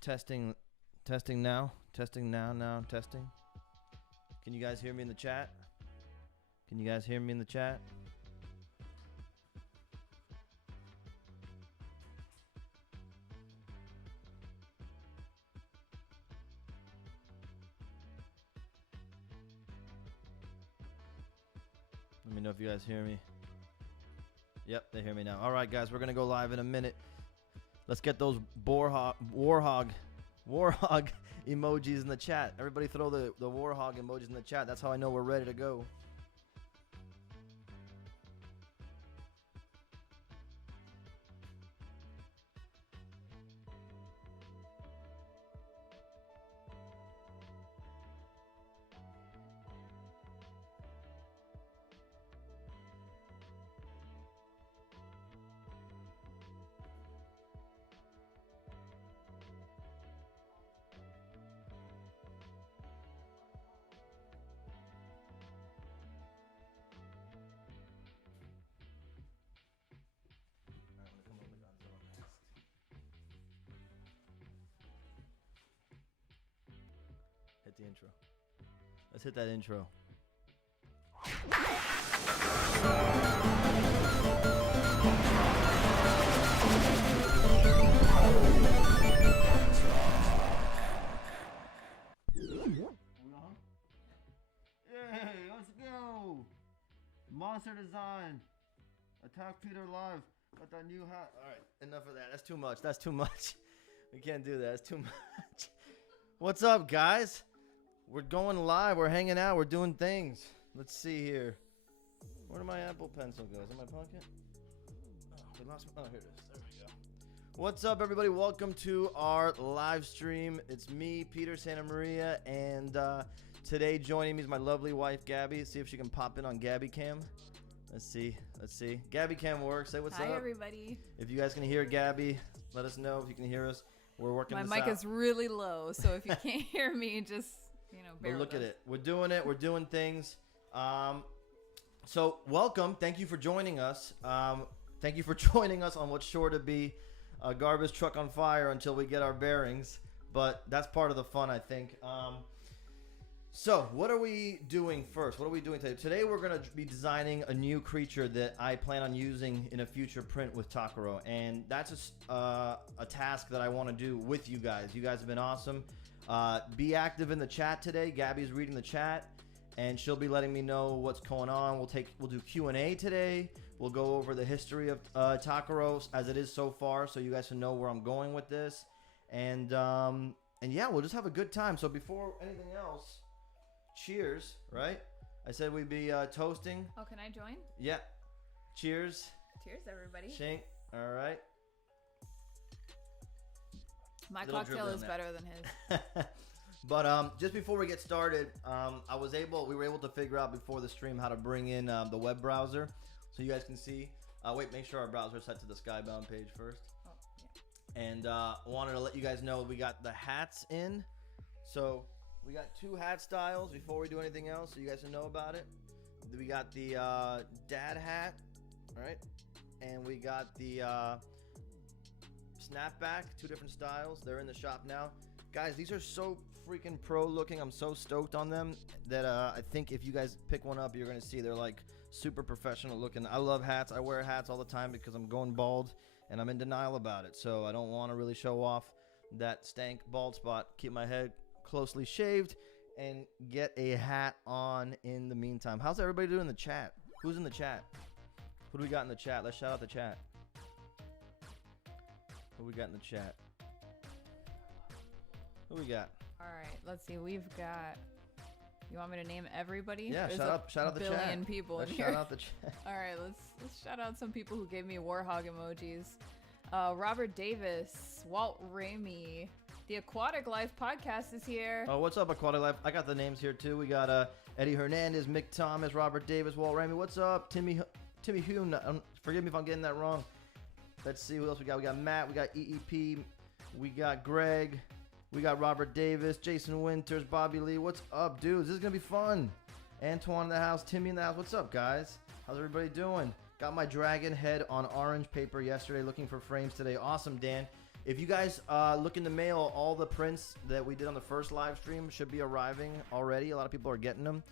Testing now. Testing now. Testing. Can you guys hear me in the chat? Let me know if you guys hear me. Yep, they hear me now. All right, guys, we're going to go live in a minute. Let's get those warhog emojis in the chat. Everybody throw the warhog emojis in the chat. That's how I know we're ready to go. Hit the intro. Let's hit that intro. Yay, let's go! Monster design. Attack Peter live. Got that new hat. Alright, enough of that. That's too much. We can't do that. That's too much. What's up, guys? We're going live. We're hanging out. We're doing things. Let's see here. Where did my Apple Pencil go? Is it in my pocket? Oh, we lost. Oh, here it is. There we go. What's up, everybody? Welcome to our live stream. It's me, Peter Santa Maria, and today joining me is my lovely wife, Gabby. See if she can pop in on Gabby Cam. Let's see. Gabby Cam works. Say what's up. Hi, everybody. If you guys can hear Gabby, let us know if you can hear us. We're working this out. My mic is really low, so if you can't hear me, just, bear but look with at us. it. We're doing it. We're doing things. So welcome. Thank you for joining us. Thank you for joining us on what's sure to be a garbage truck on fire until we get our bearings. But that's part of the fun, I think. So what are we doing first? What are we doing today? Today we're going to be designing a new creature that I plan on using in a future print with Takaro. And that's a task that I want to do with you guys. You guys have been awesome. Be active in the chat today. Gabby's reading the chat, and she'll be letting me know what's going on. We'll do Q&A today. We'll go over the history of Takaro as it is so far, so you guys can know where I'm going with this. And yeah, we'll just have a good time. So before anything else, cheers, right? I said we'd be toasting. Oh, can I join? Yeah. Cheers. Cheers, everybody. Shink. All right. My cocktail is better than his. But just before we get started, we were able to figure out before the stream how to bring in the web browser, so you guys can see. Wait, make sure our browser is set to the Skybound page first. Oh, yeah. And wanted to let you guys know we got the hats in. So we got 2 hat styles before we do anything else, so you guys can know about it. We got the dad hat, right? And we got the snapback, 2 different styles. They're in the shop now. Guys, these are so freaking pro looking. I'm so stoked on them that I think if you guys pick one up, you're going to see they're like super professional looking. I love hats. I wear hats all the time because I'm going bald and I'm in denial about it. So I don't want to really show off that stank bald spot. Keep my head closely shaved and get a hat on in the meantime. How's everybody doing in the chat? Who's in the chat? Who do we got in the chat? Let's shout out the chat. Who we got in the chat? Who we got? All right, let's see. We've got. You want me to name everybody? Yeah, There's shout out the chat. A billion people in here. Shout out the chat. All right, let's shout out some people who gave me warhog emojis. Robert Davis, Walt Ramey, the Aquatic Life podcast is here. Oh, what's up, Aquatic Life? I got the names here too. We got Eddie Hernandez, Mick Thomas, Robert Davis, Walt Ramey. What's up, Timmy Hume? Forgive me if I'm getting that wrong. Let's see what else we got. We got Matt. We got EEP. We got Greg. We got Robert Davis, Jason Winters, Bobby Lee. What's up, dudes? This is going to be fun. Antoine in the house, Timmy in the house. What's up, guys? How's everybody doing? Got my dragon head on orange paper yesterday, looking for frames today. Awesome, Dan. If you guys look in the mail, all the prints that we did on the first live stream should be arriving already. A lot of people are getting them.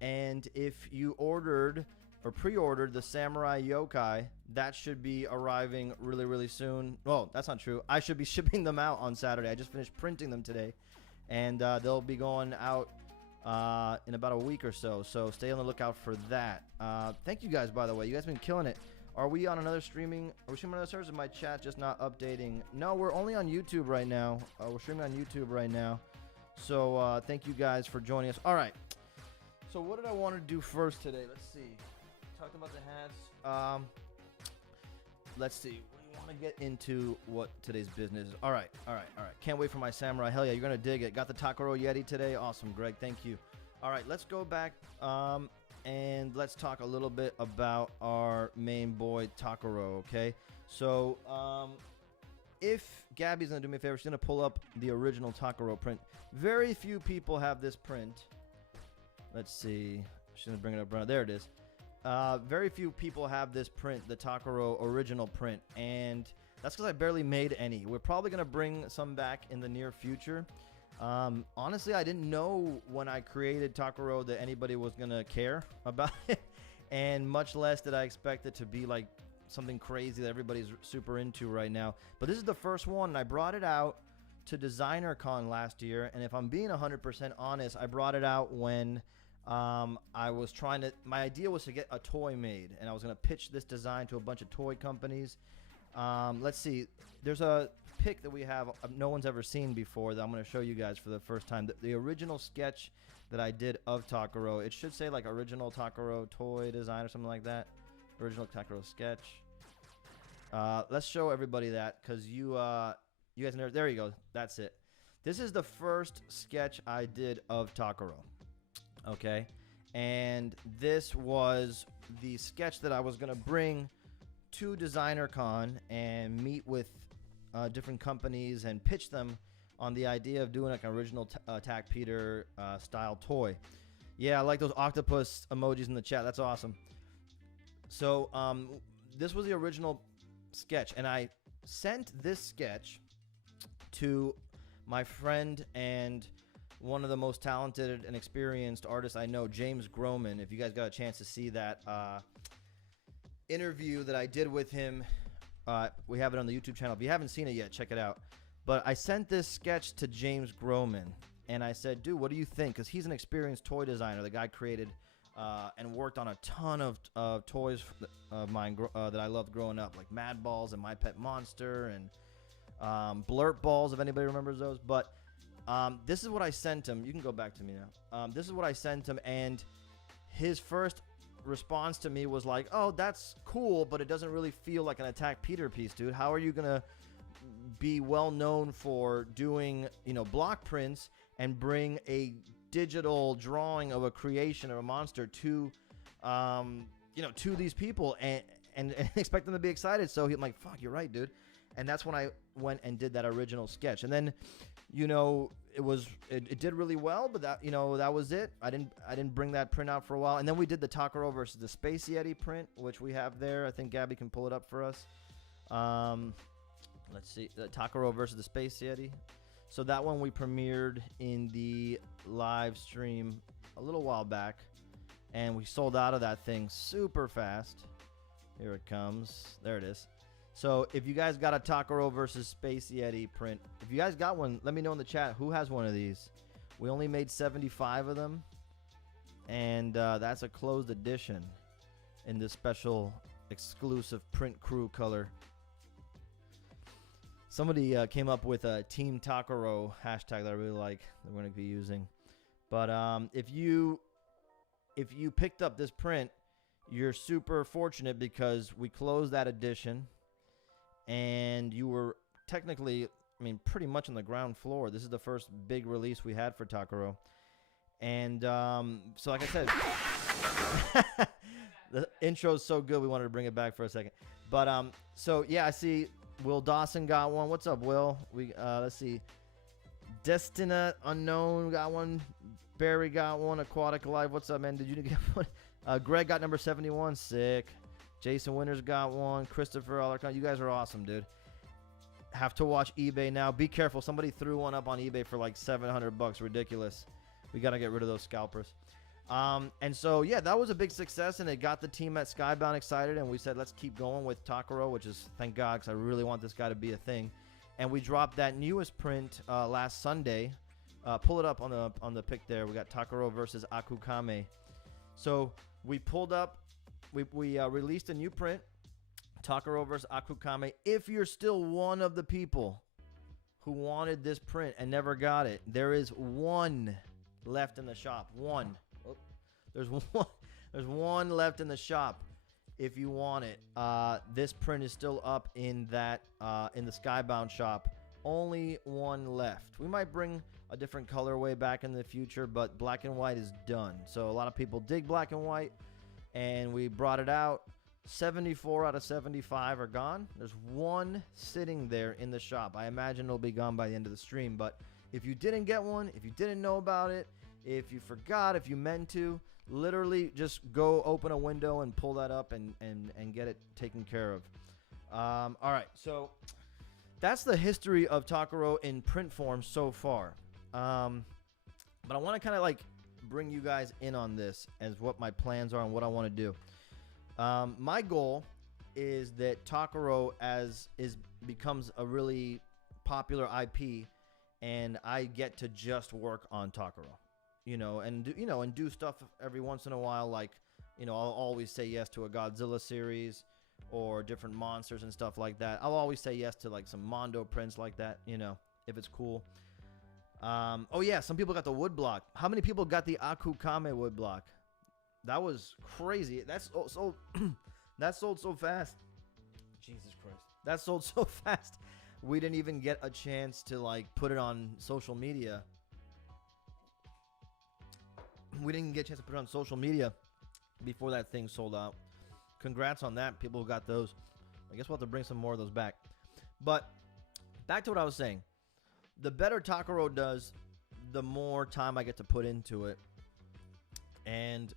And if you ordered or pre-ordered the Samurai Yokai, that should be arriving really, really soon. Well, that's not true. I should be shipping them out on Saturday. I just finished printing them today. And they'll be going out in about a week or so. So stay on the lookout for that. Thank you guys, by the way. You guys have been killing it. Are we on another streaming? Are we streaming on other servers? Is my chat just not updating? No, we're only on YouTube right now. We're streaming on YouTube right now. So thank you guys for joining us. All right. So what did I want to do first today? Let's see. Talked about the hats. Let's see. We want to get into what today's business is. All right. Can't wait for my samurai. Hell yeah, you're gonna dig it. Got the Takaro Yeti today. Awesome, Greg. Thank you. All right, let's go back and let's talk a little bit about our main boy Takaro. Okay. So if Gabby's gonna do me a favor, she's gonna pull up the original Takaro print. Very few people have this print. Let's see. She's gonna bring it up right. There it is. Very few people have this print, the Takaro original print, and that's because I barely made any. We're probably going to bring some back in the near future. Honestly, I didn't know when I created Takaro that anybody was going to care about it, and much less did I expect it to be like something crazy that everybody's super into right now. But this is the first one, and I brought it out to Designer Con last year, and if I'm being 100% honest, I brought it out when I was trying to, my idea was to get a toy made, and I was going to pitch this design to a bunch of toy companies. Let's see, there's a pic that we have no one's ever seen before that I'm going to show you guys for the first time. The original sketch that I did of Takaro, it should say like original Takaro toy design or something like that. Original Takaro sketch. Let's show everybody that, because you guys know, there you go, that's it. This is the first sketch I did of Takaro. Okay, and this was the sketch that I was going to bring to Designer Con and meet with different companies and pitch them on the idea of doing like an original Attack Peter style toy. Yeah, I like those octopus emojis in the chat. That's awesome. So this was the original sketch, and I sent this sketch to my friend and one of the most talented and experienced artists I know, James Groman. If you guys got a chance to see that interview that I did with him, we have it on the YouTube channel. If you haven't seen it yet, check it out. But I sent this sketch to James Groman, and I said, dude, what do you think? Because he's an experienced toy designer. The guy created and worked on a ton of toys of mine that I loved growing up, like Mad Balls and My Pet Monster and Blurt Balls, if anybody remembers those. But this is what I sent him. You can go back to me now. This is what I sent him, and his first response to me was like, oh, that's cool, but it doesn't really feel like an Attack Peter piece, dude. How are you going to be well known for doing, block prints and bring a digital drawing of a creation of a monster to, to these people and expect them to be excited? So I'm like, fuck, you're right, dude. And that's when I went and did that original sketch. And then, it did really well, but that was it. I didn't bring that print out for a while. And then we did the Takaro versus the Space Yeti print, which we have there. I think Gabby can pull it up for us. Let's see, the Takaro versus the Space Yeti. So that one we premiered in the live stream a little while back, and we sold out of that thing super fast. Here it comes. There it is. So if you guys got a Takaro versus Space Yeti print, if you guys got one, let me know in the chat who has one of these. We only made 75 of them, and that's a closed edition in this special exclusive print crew color. Somebody came up with a Team Takaro hashtag that I really like that we're going to be using. But if you picked up this print, you're super fortunate because we closed that edition. And you were technically, pretty much on the ground floor. This is the first big release we had for Takaro. And so like I said, the intro is so good, we wanted to bring it back for a second. But so yeah, I see Will Dawson got one. What's up, Will? Let's see. Destina Unknown got one. Barry got one. Aquatic Life. What's up, man? Did you get one? Greg got number 71. Sick. Jason Winters got one. Christopher Alarcon. You guys are awesome, dude. have to watch eBay now. Be careful. Somebody threw one up on eBay for like $700. Ridiculous. We got to get rid of those scalpers. And so, yeah, that was a big success, and it got the team at Skybound excited, and we said, let's keep going with Takaro, which is, thank God, because I really want this guy to be a thing. And we dropped that newest print last Sunday. Pull it up on the pic there. We got Takaro versus Akukame. So we pulled up, we released a new print, Takaro versus Akukame. If you're still one of the people who wanted this print and never got it, there is one left in the shop. One. Oh, there's one left in the shop. If you want it, this print is still up in that in the Skybound shop. Only one left. We might bring a different colorway back in the future, but black and white is done. So a lot of people dig black and white, and we brought it out. 74 out of 75 are gone. There's one sitting there in the shop. I imagine it'll be gone by the end of the stream, but if you didn't get one, if you didn't know about it, if you forgot, if you meant to, literally just go open a window and pull that up and get it taken care of. All right, so that's the history of Takaro in print form so far. But I want to kind of like bring you guys in on this as what my plans are and what I want to do. My goal is that Takaro becomes a really popular IP, and I get to just work on Takaro. And do stuff every once in a while, like, I'll always say yes to a Godzilla series or different monsters and stuff like that. I'll always say yes to like some Mondo prints like that, if it's cool. Oh yeah, some people got the wood block. How many people got the Akukame wood block? That was crazy. That sold so fast. Jesus Christ. That sold so fast. We didn't even get a chance to like put it on social media. We didn't get a chance to put it on social media before that thing sold out. Congrats on that, people who got those. I guess we'll have to bring some more of those back. But back to what I was saying. The better Takaro does, the more time I get to put into it. And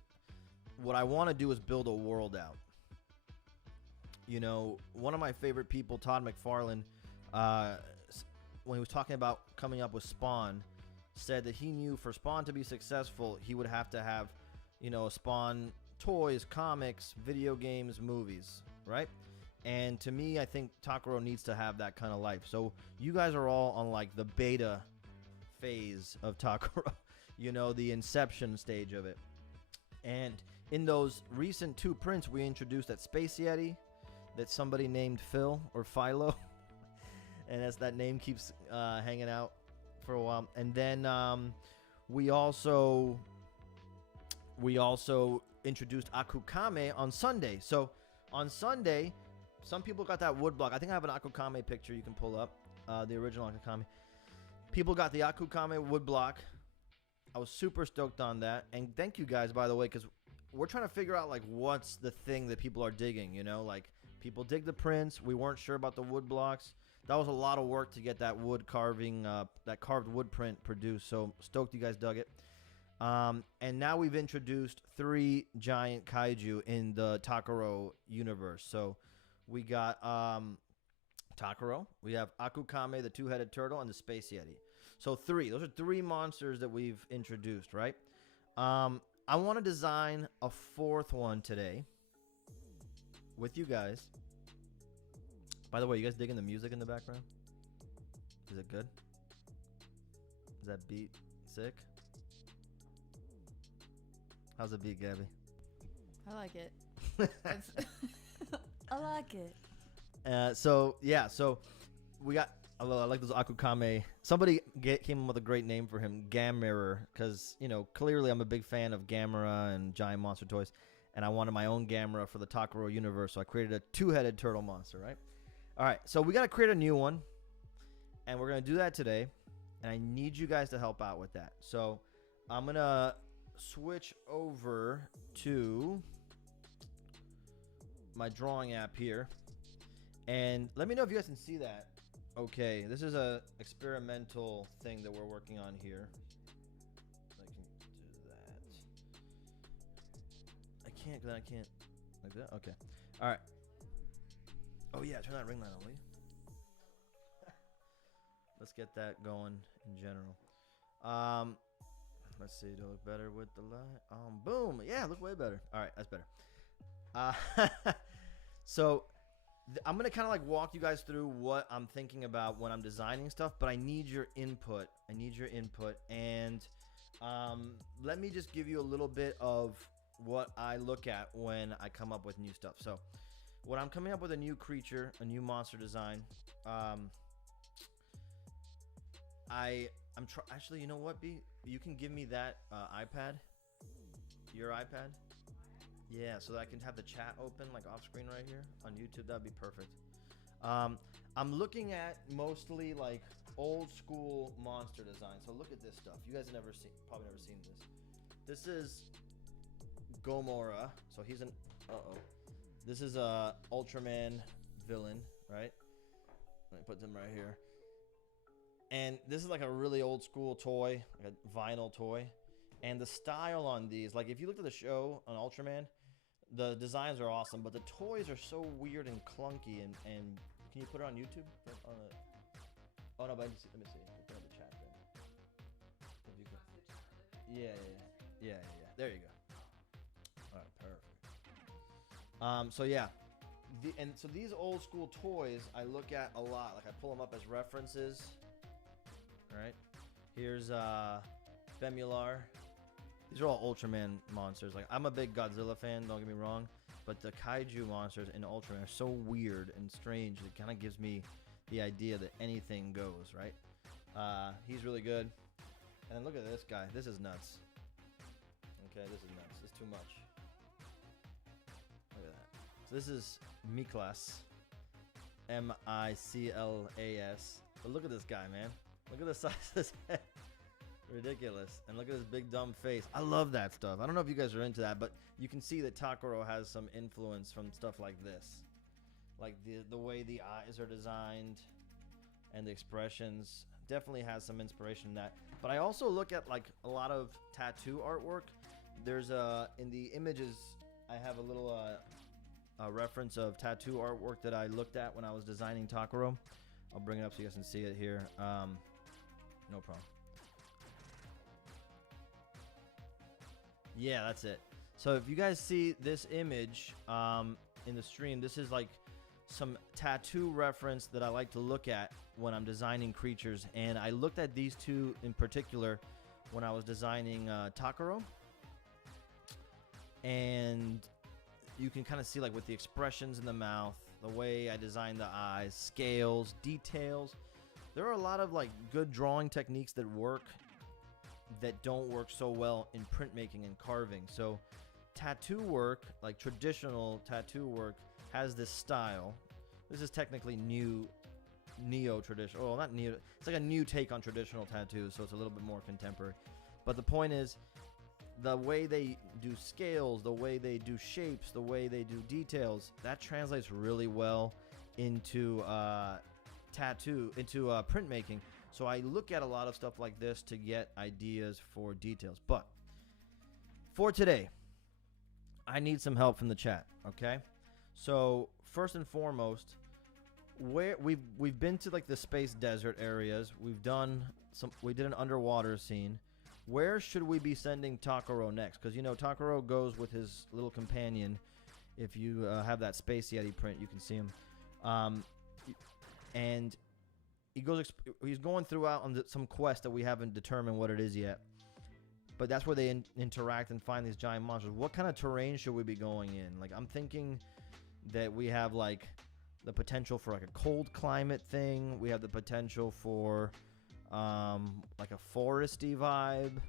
what I want to do is build a world out. One of my favorite people, Todd McFarlane, when he was talking about coming up with Spawn, said that he knew for Spawn to be successful, he would have to have, Spawn toys, comics, video games, movies, right? And to me, I think Takaro needs to have that kind of life. So you guys are all on like the beta phase of Takaro, the inception stage of it. And in those recent 2 prints, we introduced that Space Yeti that somebody named Phil or Philo. And as that name keeps hanging out for a while. And then we also introduced Akukame on Sunday. So on Sunday, some people got that wood block. I think I have an Akukame picture you can pull up, the original Akukame. People got the Akukame wood block. I was super stoked on that. And thank you guys, by the way, because we're trying to figure out like what's the thing that people are digging, like people dig the prints. We weren't sure about the wood blocks. That was a lot of work to get that wood carving, that carved wood print produced. So stoked you guys dug it. And now we've introduced 3 giant kaiju in the Takaro universe. So we got Takaro, we have Akukame, the 2-headed turtle, and the Space Yeti. So 3. Those are 3 monsters that we've introduced, right? I want to design a 4th one today with you guys. By the way, you guys digging the music in the background? Is it good? Is that beat sick? How's the beat, Gabby? I like it. I like it. So we got, I like those Akukame. Somebody came up with a great name for him, Gamera, because, clearly I'm a big fan of Gamera and giant monster toys, and I wanted my own Gamera for the Takaro universe, so I created a 2-headed turtle monster, right? All right, so we got to create a new one, and we're going to do that today, and I need you guys to help out with that. So I'm going to switch over to my drawing app here, and let me know if you guys can see that. Okay, this is a experimental thing that we're working on here. I can do that. I can't like that. Okay. All right. Oh yeah, turn that ring light on, will you? Let's get that going in general. Let's see. Do I look better with the light? Boom. Yeah, look way better. All right, that's better. So I'm gonna kind of like walk you guys through what I'm thinking about when I'm designing stuff, but I need your input. And let me just give you a little bit of what I look at when I come up with new stuff. So when I'm coming up with a new creature, a new monster design, actually, you know what, B? You can give me that iPad, your iPad. Yeah, so that I can have the chat open like off screen right here on YouTube. That'd be perfect. I'm looking at mostly like old school monster design. So look at this stuff. You guys have probably never seen this. This is Gomorrah. So he's an this is a Ultraman villain, right? Let me put them right here. And this is like a really old school toy, like a vinyl toy. And the style on these, like if you looked at the show on Ultraman, the designs are awesome, but the toys are so weird and clunky. And can you put it on YouTube? Oh no, but let me see. Put it in the chat then. If you can. Yeah. There you go. All right, perfect. So yeah, so these old school toys I look at a lot. Like I pull them up as references. All right, here's Femular. These are all Ultraman monsters. Like I'm a big Godzilla fan, don't get me wrong, but the kaiju monsters in Ultraman are so weird and strange. It kind of gives me the idea that anything goes, right? He's really good. And then look at this guy. This is nuts. Okay, this is nuts. It's too much. Look at that. So this is Miklas. Miclas. But look at this guy, man. Look at the size of his head. Ridiculous. And look at his big dumb face. I love that stuff. I don't know if you guys are into that, but you can see that Takuro has some influence from stuff like this. Like the way the eyes are designed and the expressions definitely has some inspiration in that. But I also look at like a lot of tattoo artwork. There's in the images I have a little reference of tattoo artwork that I looked at when I was designing Takuro. I'll bring it up so you guys can see it here. No problem. Yeah, that's it. So if you guys see this image in the stream, this is like some tattoo reference that I like to look at when I'm designing creatures. And I looked at these two in particular when I was designing Takuro. And you can kind of see like with the expressions in the mouth, the way I designed the eyes, scales, details. There are a lot of like good drawing techniques that work that don't work so well in printmaking and carving. So tattoo work, like traditional tattoo work, has this style. This is technically neo-traditional. Well, not neo. It's like a new take on traditional tattoos, so it's a little bit more contemporary. But the point is, the way they do scales, the way they do shapes, the way they do details, that translates really well into printmaking. So I look at a lot of stuff like this to get ideas for details. But for today, I need some help from the chat, okay? So first and foremost, where we've been to like the space desert areas. We did an underwater scene. Where should we be sending Takuro next? Because, you know, Takuro goes with his little companion. If you have that Space Yeti print, you can see him. And he's going throughout on some quest that we haven't determined what it is yet. But that's where they interact and find these giant monsters. What kind of terrain should we be going in? Like, I'm thinking that we have, like, the potential for, like, a cold climate thing. We have the potential for... like a foresty vibe.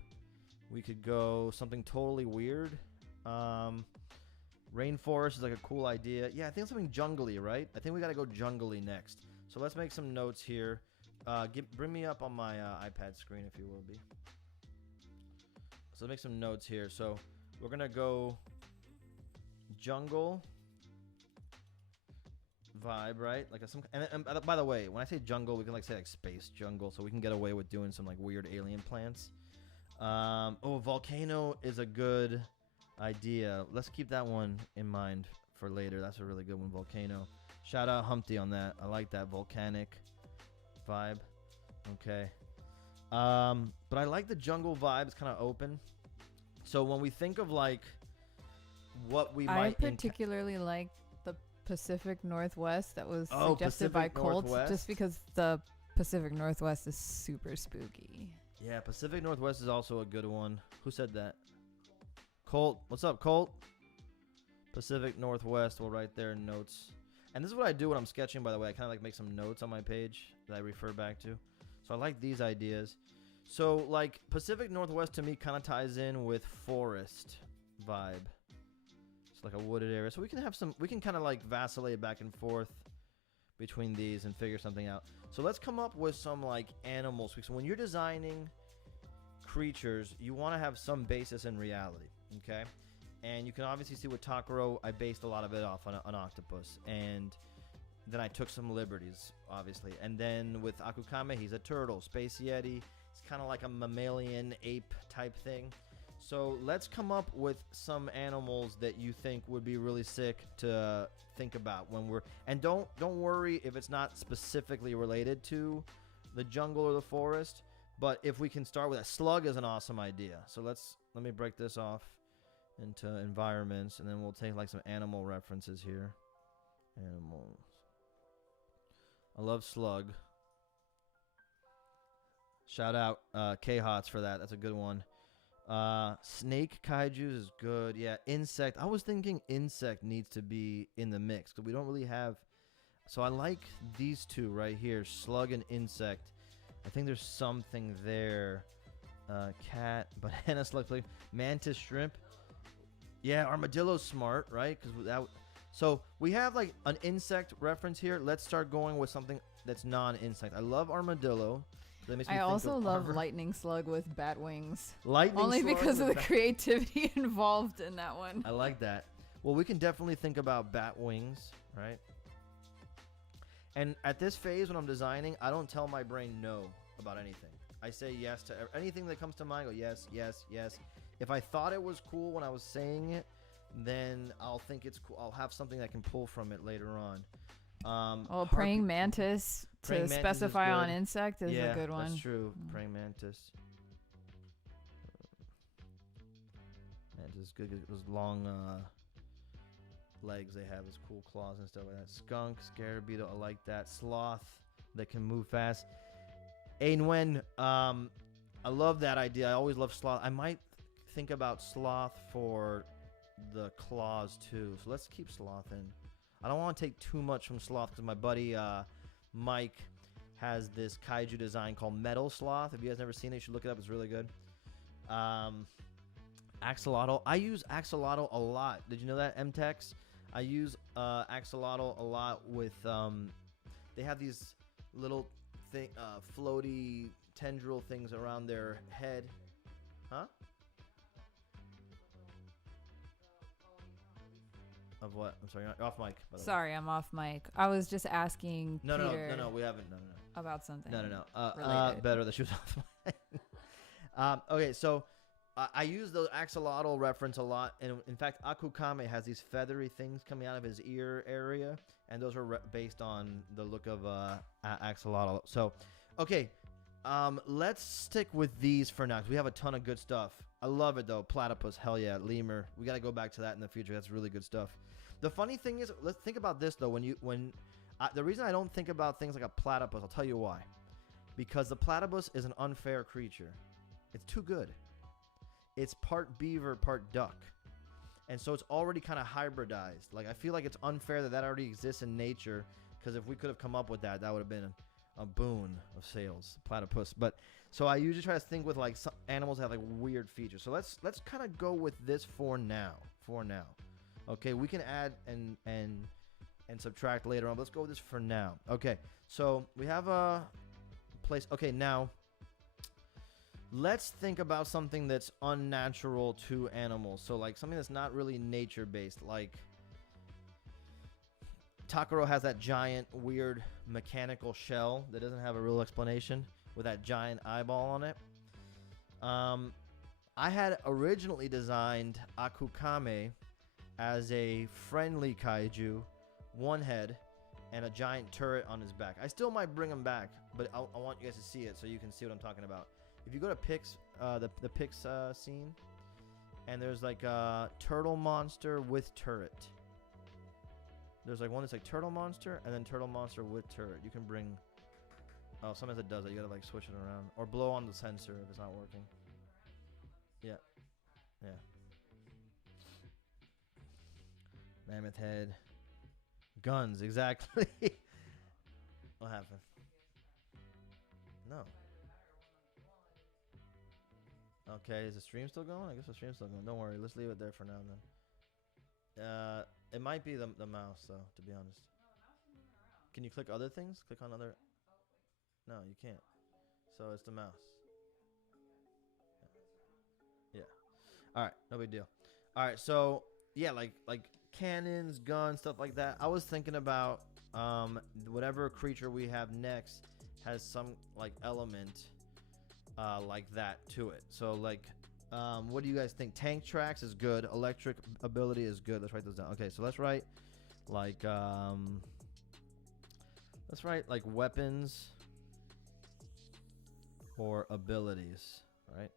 We could go something totally weird. Rainforest is like a cool idea. Yeah, I think something jungly, right? I think we gotta go jungly next. So let's make some notes here. Bring me up on my iPad screen if you will be. So let's make some notes here. So we're gonna go jungle vibe, right? Like and by the way, when I say jungle, we can like say like space jungle, so we can get away with doing some like weird alien plants. Volcano is a good idea. Let's keep that one in mind for later. That's a really good one, volcano. Shout out Humpty on that. I like that volcanic vibe. Okay. But I like the jungle vibe. It's kind of open. So when we think of like what we I might particularly like the Pacific Northwest that was Oh, suggested by Pacific Colt, Northwest? just because the Pacific Northwest is super spooky. Yeah, Pacific Northwest is also a good one. Who said that? Colt. What's up, Colt? Pacific Northwest. We'll write there in notes. And this is what I do when I'm sketching, by the way. I kind of like make some notes on my page that I refer back to. So I like these ideas. So like Pacific Northwest to me kind of ties in with forest vibe. It's like a wooded area. So we can kind of like vacillate back and forth between these and figure something out. So let's come up with some like animals. So when you're designing creatures, you want to have some basis in reality, okay? And you can obviously see with Takaro, I based a lot of it off on an octopus, and then I took some liberties, obviously. And then with Akukame, he's a turtle. Space Yeti, it's kind of like a mammalian ape type thing. So let's come up with some animals that you think would be really sick to think about when we're, and don't worry if it's not specifically related to the jungle or the forest, but if we can start with a slug is an awesome idea. So let me break this off into environments, and then we'll take like some animal references here. Animals. I love slug. Shout out K-Hots for that. That's a good one. Snake kaijus is good. Yeah, insect. I was thinking insect needs to be in the mix because we don't really have. So I like these two right here, slug and insect. I think there's something there. Cat, banana slug, mantis shrimp. Yeah, armadillo's smart, right? Because that. So we have like an insect reference here. Let's start going with something that's non-insect. I love armadillo. I also love lightning slug with bat wings. Lightning only slug because of the creativity involved in that one. I like that. Well, we can definitely think about bat wings, right? And at this phase when I'm designing, I don't tell my brain no about anything. I say yes to anything that comes to mind. Go yes, yes, yes. If I thought it was cool when I was saying it, then I'll think it's cool. I'll have something that can pull from it later on. Praying mantis to specify on insect is a good one. That's true. Praying mantis. Mantis is good. Those long legs they have, those cool claws and stuff like that. Skunk, scarab beetle, I like that. Sloth that can move fast. Ainwen, I love that idea. I always love sloth. I might think about sloth for the claws too. So let's keep sloth in. I don't want to take too much from sloth because my buddy Mike has this kaiju design called Metal Sloth. If you guys never seen it, you should look it up. It's really good. Axolotl. I use axolotl a lot. Did you know that, MTEX? I use axolotl a lot with. They have these little floaty tendril things around their head. Huh? Of what? I'm sorry, you're off mic. Sorry, I'm off mic. I was just asking No, Peter we haven't. No. about something. No. Better that she was off mic. Okay, so I use the axolotl reference a lot, and in fact, Akukame has these feathery things coming out of his ear area, and those are based on the look of axolotl. So, okay, let's stick with these for now, 'cause we have a ton of good stuff. I love it though. Platypus, hell yeah. Lemur, we got to go back to that in the future. That's really good stuff. The funny thing is, let's think about this though. The reason I don't think about things like a platypus, I'll tell you why. Because the platypus is an unfair creature. It's too good. It's part beaver, part duck, and so it's already kind of hybridized. Like I feel like it's unfair that already exists in nature. Because if we could have come up with that, that would have been a boon of sales, platypus. But so I usually try to think with like some animals that have like weird features. So let's kind of go with this for now. Okay, we can add and subtract later on. But let's go with this for now. Okay, so we have a place. Okay, now let's think about something that's unnatural to animals. So like something that's not really nature based. Like Takaro has that giant weird mechanical shell that doesn't have a real explanation with that giant eyeball on it. I had originally designed Akukame as a friendly kaiju, one head, and a giant turret on his back. I still might bring him back, but I want you guys to see it so you can see what I'm talking about. If you go to pics, the pics scene, and there's like a turtle monster with turret. There's like one that's like turtle monster and then turtle monster with turret. You can bring. Oh, sometimes it does it. You gotta like switch it around or blow on the sensor if it's not working. Yeah, yeah. Mammoth head. Guns, exactly. What happened? No. Okay, is the stream still going? I guess the stream's still going. Don't worry, let's leave it there for now then. It might be the mouse though, to be honest. Can you click other things? Click on other. No, you can't. So it's the mouse. Yeah. All right, no big deal. All right, so yeah, like cannons, guns, stuff like that. I was thinking about whatever creature we have next has some like element like that to it. So like what do you guys think? Tank tracks is good. Electric ability is good. Let's write those down. Okay, so let's write like weapons or abilities, right?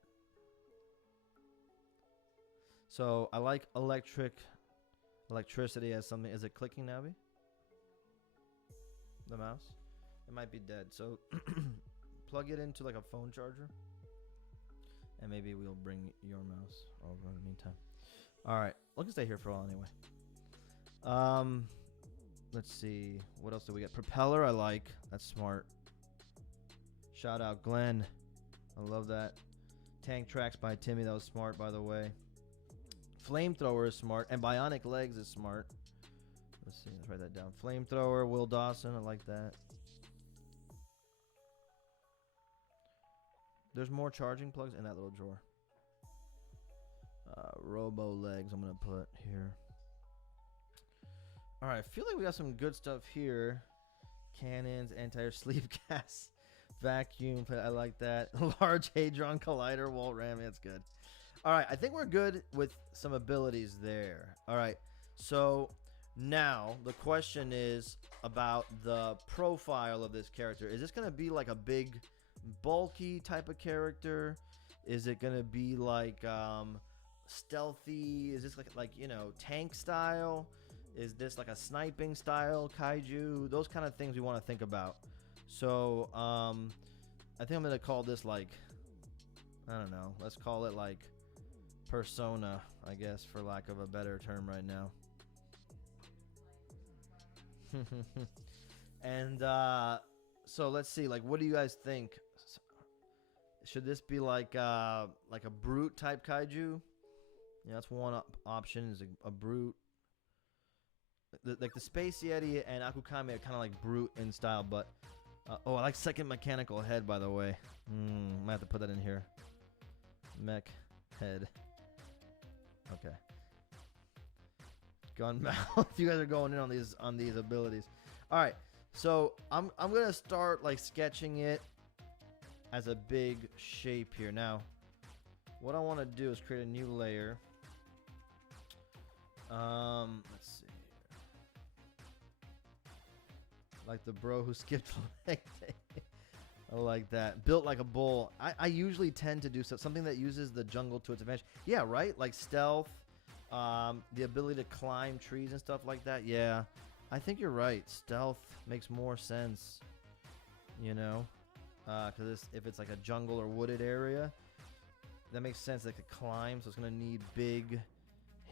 So I like electricity as something. Is it clicking, Navi? The mouse? It might be dead. So plug it into like a phone charger. And maybe we'll bring your mouse over in the meantime. Alright. We can stay here for a while anyway. Let's see. What else do we get? Propeller I like. That's smart. Shout out Glenn. I love that. Tank tracks by Timmy. That was smart, by the way. Flamethrower is smart. And bionic legs is smart. Let's see. Let's write that down. Flamethrower, Will Dawson. I like that. There's more charging plugs in that little drawer. Robo legs I'm going to put here. Alright, I feel like we got some good stuff here. Cannons, anti-air sleep gas, vacuum. I like that. Large Hadron Collider, wall ram. That's good. Alright, I think we're good with some abilities there. Alright, so now the question is about the profile of this character. Is this going to be like a big bulky type of character? Is it gonna be like stealthy? Is this like you know, tank style? Is this like a sniping style kaiju? Those kind of things we want to think about. So I think I'm gonna call this like, I don't know, let's call it like persona, I guess, for lack of a better term right now. And so let's see, like, what do you guys think? Should this be like a brute type kaiju? Yeah, that's one option, is a brute. Like the Space Yeti and Akukame are kind of like brute in style, but oh, I like second mechanical head, by the way. Might have to put that in here. Mech head. Okay. Gun mouth. You guys are going in on these abilities. All right. So I'm gonna start like sketching it as a big shape here. Now, what I want to do is create a new layer. Let's see. Like the bro who skipped leg day. I like that. Built like a bull. I usually tend to do something that uses the jungle to its advantage. Yeah, right? Like stealth, the ability to climb trees and stuff like that. Yeah, I think you're right. Stealth makes more sense, you know? Because if it's like a jungle or wooded area, that makes sense. They could climb, so it's going to need big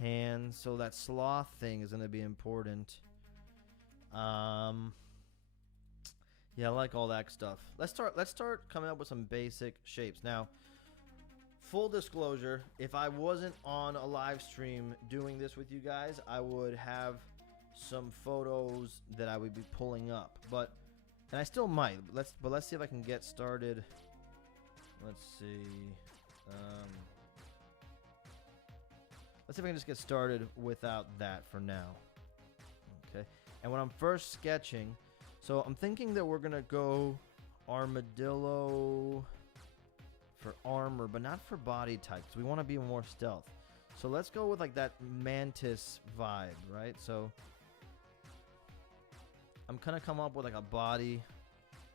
hands. So that sloth thing is going to be important. Yeah, I like all that stuff. Let's start coming up with some basic shapes. Now, full disclosure, if I wasn't on a live stream doing this with you guys, I would have some photos that I would be pulling up. And I still might. Let's see if I can get started. Let's see. Let's see if I can just get started without that for now. Okay. And when I'm first sketching, so I'm thinking that we're gonna go armadillo for armor, but not for body type, because we want to be more stealth. So let's go with like that mantis vibe, right? So I'm kind of come up with like a body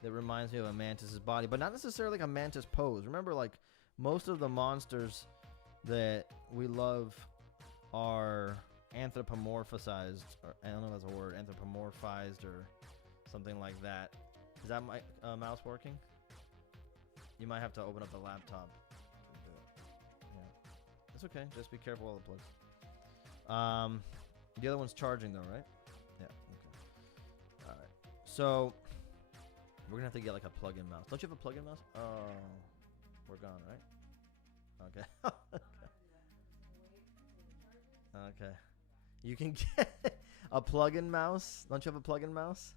that reminds me of a mantis's body, but not necessarily like a mantis pose. Remember, like most of the monsters that we love are anthropomorphized, or I don't know if that's a word, anthropomorphized or something like that. Is that my mouse working? You might have to open up the laptop. Yeah, it's okay. Just be careful of the plugs. The other one's charging though, right? Yeah. Okay. All right. So we're gonna have to get like a plug-in mouse. Don't you have a plug-in mouse? Oh, we're gone, right? Okay. Okay. You can get a plug-in mouse. Don't you have a plug-in mouse?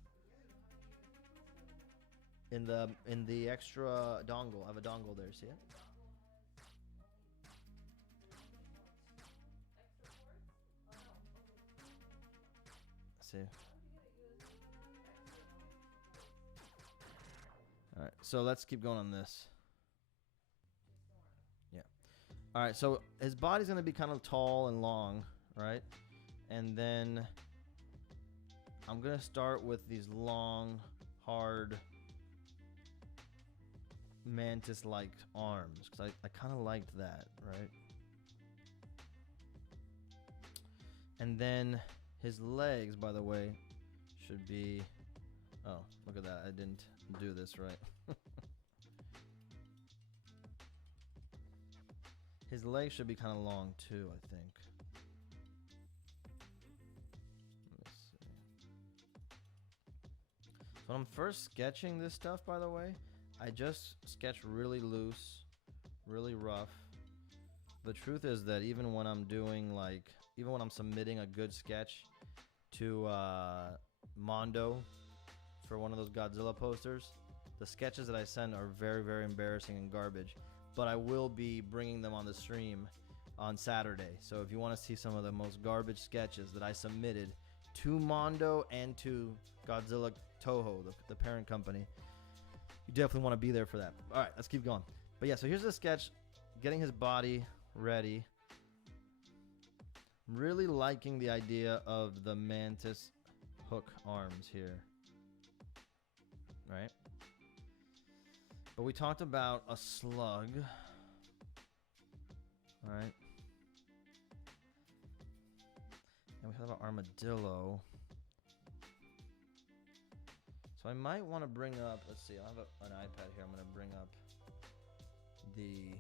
In the extra dongle. I have a dongle there, see it? See. Alright, so let's keep going on this. Yeah. Alright, so his body's gonna be kind of tall and long, right? And then I'm gonna start with these long, hard mantis-like arms, because I kind of liked that, right? And then his legs, by the way, should be... Oh, look at that. I didn't do this right. His legs should be kind of long, too, I think. Let's see. So when I'm first sketching this stuff, by the way, I just sketch really loose, really rough. The truth is that even when I'm doing even when I'm submitting a good sketch to Mondo for one of those Godzilla posters, the sketches that I send are very, very embarrassing and garbage. But I will be bringing them on the stream on Saturday. So if you want to see some of the most garbage sketches that I submitted to Mondo and to Godzilla Toho, the parent company, you definitely want to be there for that. All right, let's keep going. But yeah, so here's the sketch, getting his body ready. I'm really liking the idea of the mantis hook arms here. Right? But we talked about a slug. All right. And we have an armadillo. So I might want to bring up, let's see, I have an iPad here. I'm going to bring up the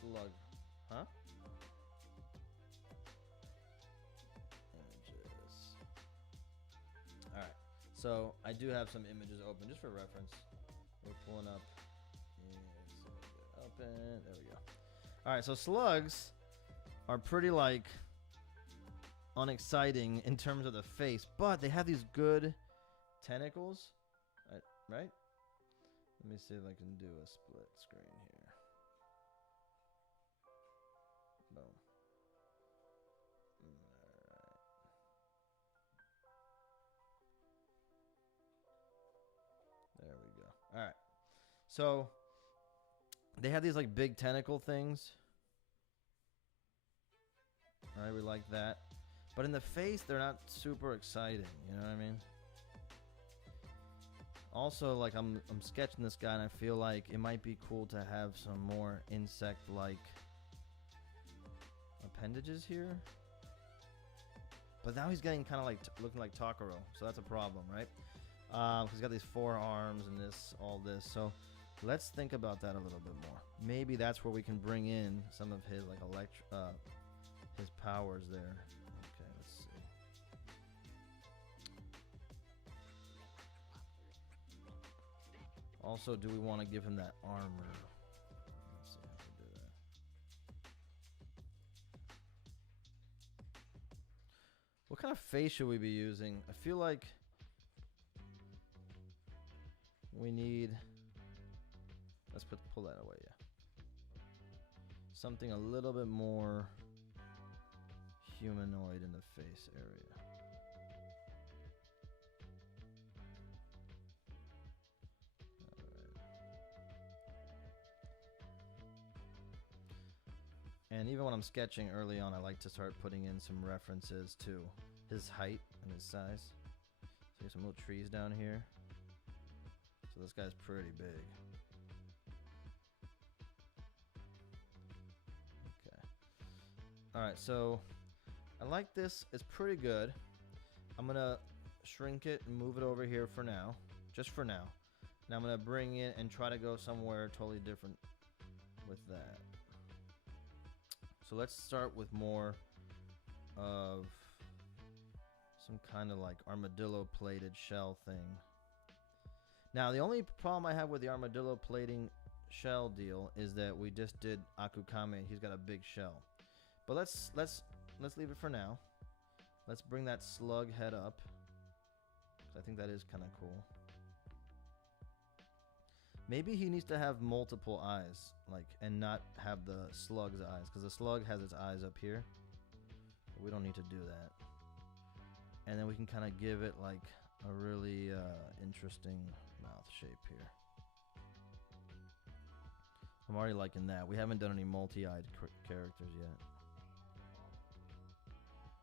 slug. Huh? Images. All right. So I do have some images open just for reference. We're pulling up. Yes, open. There we go. All right. So slugs are pretty unexciting in terms of the face, but they have these good tentacles, right? Let me see if I can do a split screen here. Boom. All right. There we go. All right. So they have these big tentacle things. All right, we like that. But in the face, they're not super exciting. You know what I mean? Also, I'm sketching this guy, and I feel like it might be cool to have some more insect-like appendages here. But now he's getting kind of looking like Takaro, so that's a problem, right? He's got these forearms and all this. So let's think about that a little bit more. Maybe that's where we can bring in some of his his powers there. Okay, let's see. Also, do we want to give him that armor? Let's see how we do that. What kind of face should we be using? I feel like we need... Let's pull that away, yeah. Something a little bit more humanoid in the face area. And even when I'm sketching early on, I like to start putting in some references to his height and his size. So there's some little trees down here. So this guy's pretty big. Okay. Alright, so I like this. It's pretty good. I'm going to shrink it and move it over here for now. Just for now. Now I'm going to bring it and try to go somewhere totally different with that. So let's start with more of some kind of like armadillo plated shell thing. Now the only problem I have with the armadillo plating shell deal is that we just did Akukame. He's got a big shell. But let's leave it for now. Let's bring that slug head up. I think that is kind of cool. Maybe he needs to have multiple eyes, like, and not have the slug's eyes, because the slug has its eyes up here. But we don't need to do that. And then we can kind of give it like a really interesting mouth shape here. I'm already liking that. We haven't done any multi-eyed characters yet.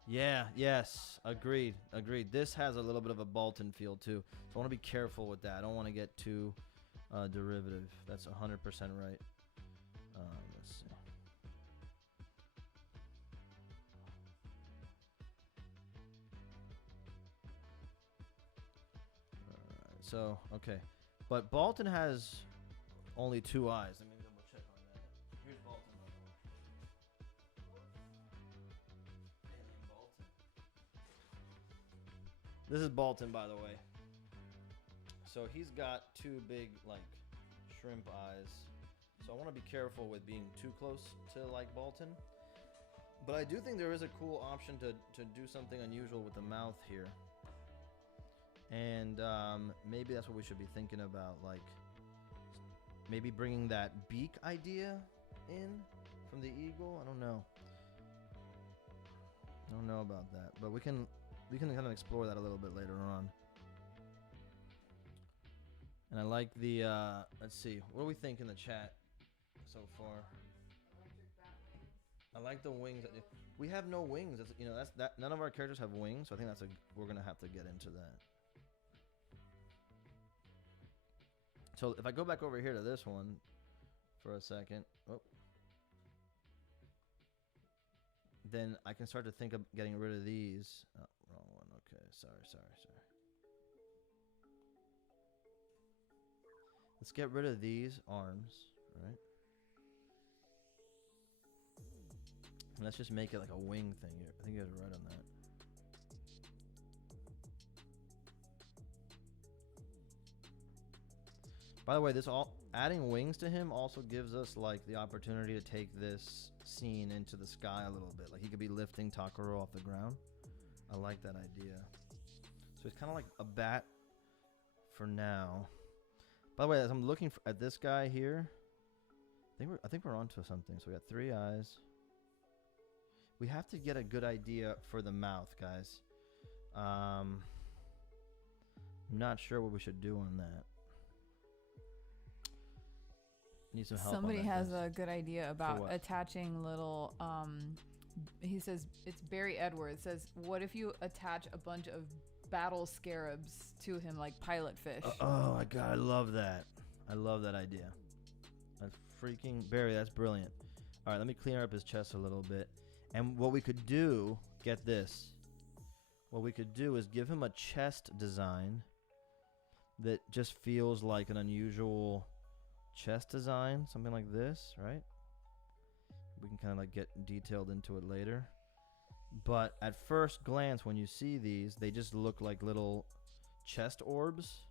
Yeah, yes, agreed. This has a little bit of a Bolton feel too, so I want to be careful with that. I don't want to get too derivative. That's 100% right. Let's see. Alright, so, okay. But Bolton has only 2 eyes. Let me double check on that. Here's Bolton. Alien Bolton. This is Bolton, by the way. So he's got 2 big, like, shrimp eyes. So I want to be careful with being too close to, like, Bolton. But I do think there is a cool option to do something unusual with the mouth here. And maybe that's what we should be thinking about, like, maybe bringing that beak idea in from the eagle. I don't know. I don't know about that. But we can kind of explore that a little bit later on. And I like the, let's see, what do we think in the chat so far? I like the wings. We have no wings. That's, you know, none of our characters have wings, so I think we're going to have to get into that. So if I go back over here to this one for a second, then I can start to think of getting rid of these. Oh, wrong one. Okay, sorry. Let's get rid of these arms, right? And let's just make it like a wing thing here. I think you guys are right on that. By the way, adding wings to him also gives us like the opportunity to take this scene into the sky a little bit. Like he could be lifting Takaro off the ground. I like that idea. So it's kind of like a bat for now. By the way, as I'm looking at this guy here, I think we're onto something. So we got 3 eyes. We have to get a good idea for the mouth, guys. I'm not sure what we should do on that. Need some help. Somebody on that, has guys. a good idea about attaching little. He says it's Barry Edwards says, what if you attach a bunch of battle scarabs to him like pilot fish? Oh my god, I love that. I love that idea. That's freaking Barry, that's brilliant. Alright, let me clean up his chest a little bit. And what we could do, get this. What we could do is give him a chest design that just feels like an unusual chest design. Something like this, right? We can kind of like get detailed into it later. But at first glance, when you see these, they just look like little chest orbs.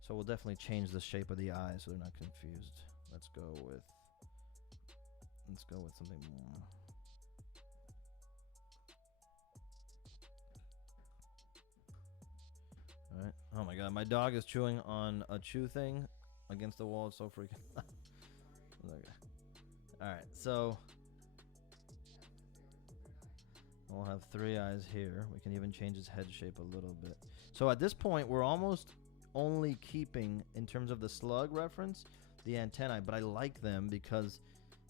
So we'll definitely change the shape of the eyes so they're not confused. Let's go with something more. All right. Oh my god, my dog is chewing on a chew thing against the wall. It's so freaking. Okay. All right, so we'll have 3 eyes here. We can even change his head shape a little bit. So at this point, we're almost only keeping, in terms of the slug reference, the antennae, but I like them because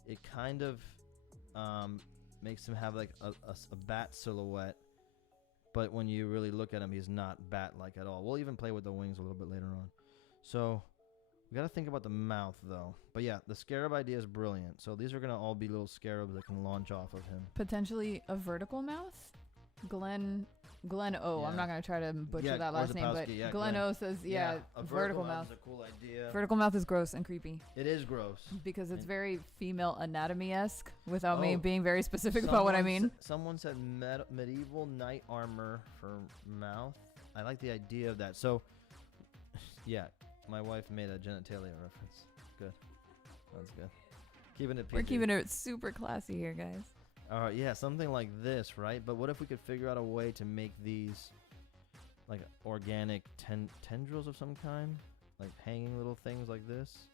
it kind of makes him have like a bat silhouette. But when you really look at him, he's not bat-like at all. We'll even play with the wings a little bit later on. So we got to think about the mouth, though. But yeah, the scarab idea is brilliant. So these are going to all be little scarabs that can launch off of him. Potentially a vertical mouth? Glenn O. Yeah. I'm not going to try to butcher that last name, but yeah, Glenn O says, a vertical mouth. is a cool idea. Vertical mouth is gross and creepy. It is gross. Because it's very female anatomy-esque without me being very specific about Someone what I mean. Someone said medieval knight armor for mouth. I like the idea of that. So, yeah, my wife made a genitalia reference. Good. That's good. Keeping it PG. We're keeping it super classy here, guys. Yeah, something like this, right? But what if we could figure out a way to make these like organic tendrils of some kind? Like hanging little things like this?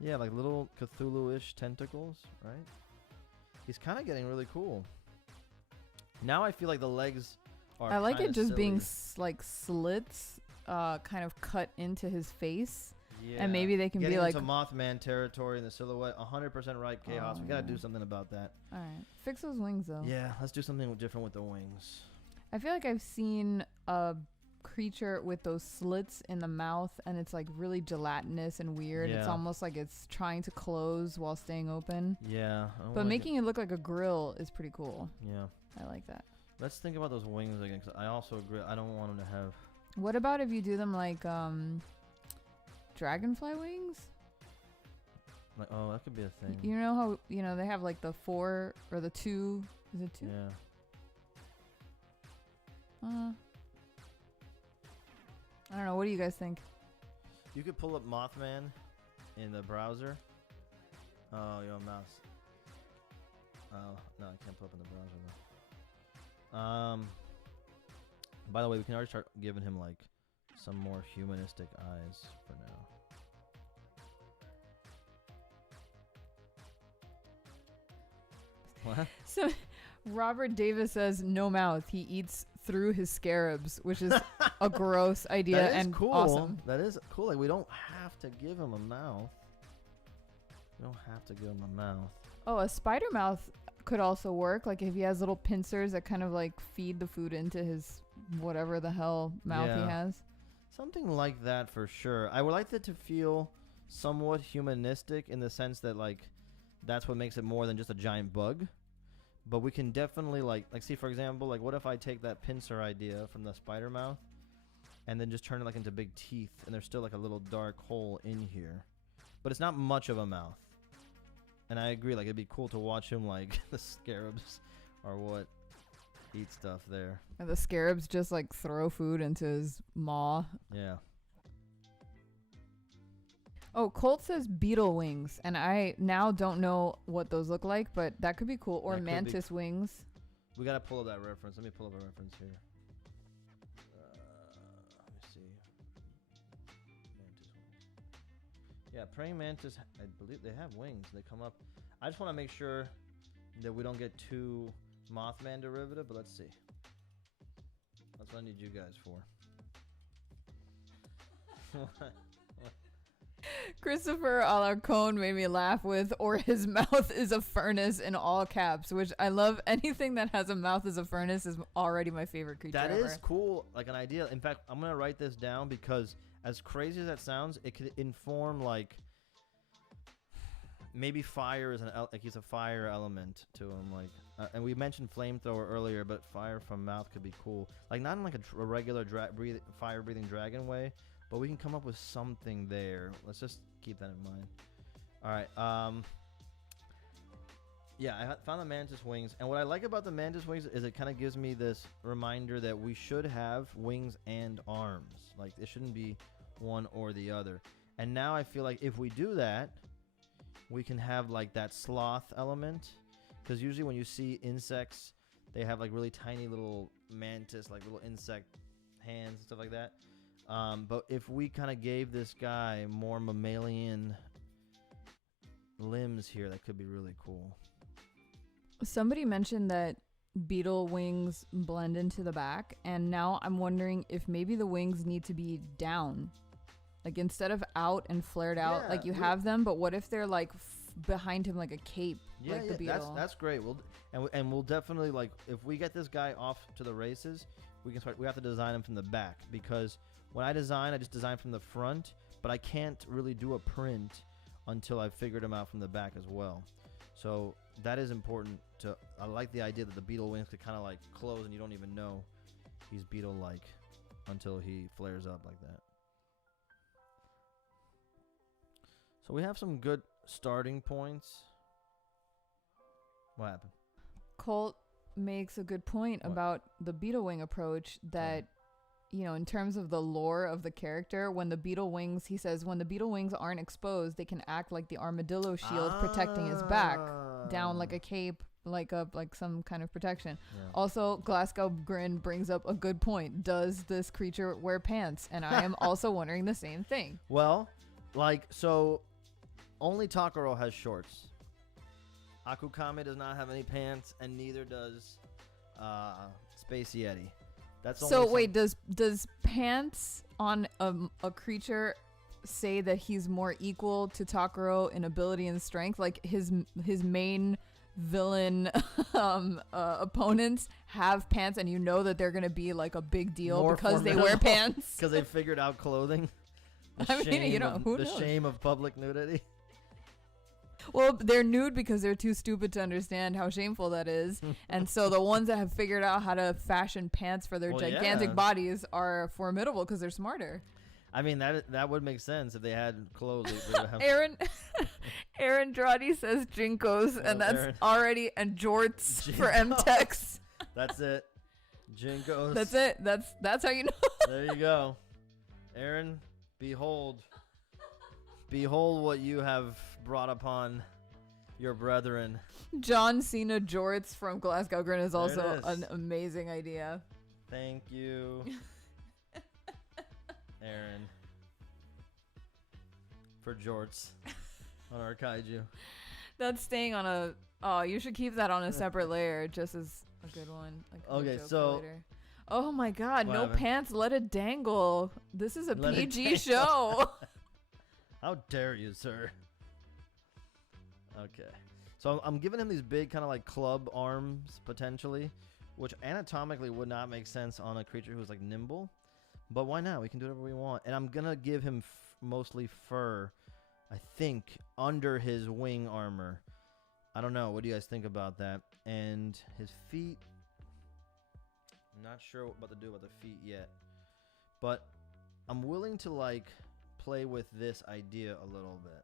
Yeah, like little Cthulhu-ish tentacles, right? He's kind of getting really cool. Now I feel like the legs are I like it just silly. being like slits kind of cut into his face. Yeah. And maybe they can Getting be like into Mothman territory in the silhouette. 100% right, Chaos. Oh, We gotta yeah. do something about that. All right. Fix those wings, though. Yeah, let's do something different with the wings. I feel like I've seen a creature with those slits in the mouth, and it's like really gelatinous and weird. It's Yeah. almost like it's trying to close while staying open. Yeah. But making it look like a grill is pretty cool. Yeah. I like that. Let's think about those wings again. 'Cause I also agree. I don't want them to have. What about if you do them like Dragonfly Wings? Like, oh, that could be a thing. You know how they have like the 4 or the 2? Is it 2? Yeah. I don't know. What do you guys think? You could pull up Mothman in the browser. Oh, you have a mouse. Oh, no, I can't pull up in the browser though. By the way, we can already start giving him like some more humanistic eyes for now. What? So Robert Davis says no mouth. He eats through his scarabs, which is a gross idea That is and cool. awesome. That is cool. Like, we don't have to give him a mouth. We don't have to give him a mouth. Oh, a spider mouth could also work. Like if he has little pincers that kind of like feed the food into his whatever the hell mouth he Yeah. has. Something like that for sure. I would like it to feel somewhat humanistic in the sense that like that's what makes it more than just a giant bug. But we can definitely like see, for example, like what if I take that pincer idea from the spider mouth and then just turn it like into big teeth, and there's still like a little dark hole in here, but it's not much of a mouth. And I agree, like it'd be cool to watch him like the scarabs or what eat stuff there. And the scarabs just like throw food into his maw. Yeah. Oh, Colt says Beetle Wings, and I now don't know what those look like, but that could be cool. Or That could be- Mantis Wings. We gotta pull up that reference. Let me pull up a reference here. Let me see. Mantis wings. Yeah, praying mantis. I believe they have wings. They come up. I just want to make sure that we don't get too Mothman derivative. But let's see. That's what I need you guys for. Christopher Alarcon made me laugh with, or his mouth is a furnace in all caps, which I love. Anything that has a mouth as a furnace is already my favorite creature That ever. is cool, like an idea. In fact, I'm gonna write this down because, as crazy as that sounds, it could inform like maybe fire is like he's a fire element to him. Like, and we mentioned flamethrower earlier, but fire from mouth could be cool. Like not in like a regular fire breathing dragon way, but we can come up with something there. Let's just keep that in mind. All right. Yeah, I found the Mantis Wings, and what I like about the Mantis Wings is it kind of gives me this reminder that we should have wings and arms. Like, it shouldn't be one or the other. And now I feel like if we do that, we can have, like, that sloth element. Because usually when you see insects, they have, like, really tiny little mantis, like, little insect hands and stuff like that. But if we kind of gave this guy more mammalian limbs here, that could be really cool. Somebody mentioned that beetle wings blend into the back, and now I'm wondering if maybe the wings need to be down. Like instead of out and flared out, Yeah, like you have them, but what if they're like behind him like a cape, Yeah, like the beetle. that's great. We'll definitely, like, if we get this guy off to the races, we have to design him from the back, because when I just design from the front, but I can't really do a print until I've figured him out from the back as well. So that is important. I like the idea that the beetle wings could kind of like close and you don't even know he's beetle-like until he flares up like that. So we have some good starting points. What happened? Colt makes a good point about the beetle wing approach, that you know, in terms of the lore of the character, when the beetle wings, he says, when the beetle wings aren't exposed, they can act like the armadillo shield protecting his back, down like a cape, like some kind of protection. Yeah. Also, Glasgow Grin brings up a good point. Does this creature wear pants? And I am also wondering the same thing. Well, like, so only Takaro has shorts. Akukame does not have any pants, and neither does Space Yeti. That's so wait, does pants on a creature say that he's more equal to Takaro in ability and strength? Like his main villain opponents have pants, and you know that they're gonna be like a big deal more because they wear pants because they figured out clothing. I mean, you know, who knows? The shame of public nudity. Well, they're nude because they're too stupid to understand how shameful that is. And so the ones that have figured out how to fashion pants for their gigantic bodies are formidable because they're smarter. I mean, that would make sense if they had clothes. They would have Aaron Drotty says Jinkos, and that's Aaron. Already, and jorts for MTechs. That's it. Jinkos. That's it. That's how you know. There you go. Aaron, behold what you have brought upon your brethren. John Cena jorts from Glasgow Grin is also an amazing idea. Thank you, Aaron, for jorts on our kaiju. That's staying on a... Oh, you should keep that on a separate layer, just as a good one. Like okay, so... Later. Oh my god, no pants, let it dangle. This is a PG show. How dare you, sir? Okay. So I'm giving him these big kind of like club arms, potentially, which anatomically would not make sense on a creature who's like nimble. But why not? We can do whatever we want. And I'm going to give him mostly fur, I think, under his wing armor. I don't know. What do you guys think about that? And his feet, I'm not sure what to do about the feet yet. But I'm willing to like play with this idea a little bit.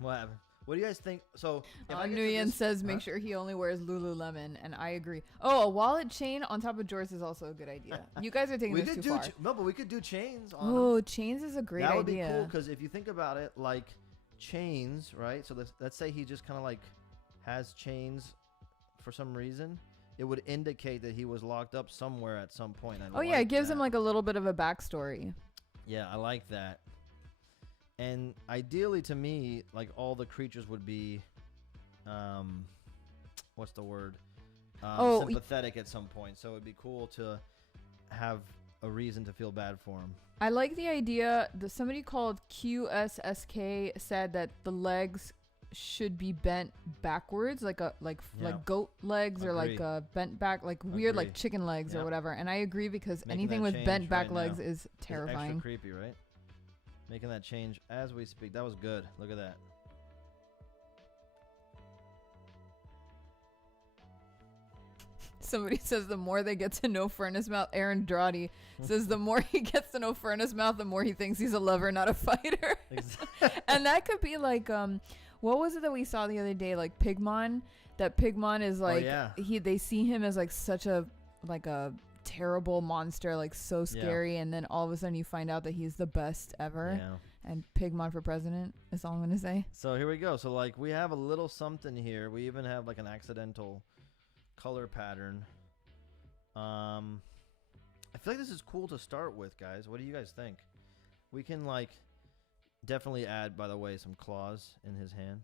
What happened? What do you guys think? So, Nguyen says make sure he only wears Lululemon, and I agree. Oh, a wallet chain on top of jorts is also a good idea. You guys are taking this too far. No, but we could do chains on Oh, chains is a great idea. That would be cool, because if you think about it, like chains, right? So let's say he just kind of like has chains for some reason. It would indicate that he was locked up somewhere at some point. It gives him like a little bit of a backstory. Yeah, I like that. And ideally, to me, like all the creatures would be, what's the word? Sympathetic at some point. So it'd be cool to have a reason to feel bad for him. I like the idea that somebody called QSSK said that the legs should be bent backwards, like goat legs, or like bent back, like weird, like chicken legs or whatever. And I agree, because anything with bent back legs is terrifying. It's extra creepy, right? Making that change as we speak. That was good. Look at that. Somebody says the more they get to know Furnace Mouth. Aaron Drotty says the more he gets to know Furnace Mouth, the more he thinks he's a lover, not a fighter. And that could be like, what was it that we saw the other day? Like Pigmon. That Pigmon is like, they see him as like such a terrible monster, like so scary, and then all of a sudden you find out that he's the best ever. And Pigmon for president is all I'm gonna say. So here we go. So like we have a little something here. We even have like an accidental color pattern. I feel like this is cool to start with, guys. What do you guys think? We can like definitely add, by the way, some claws in his hand.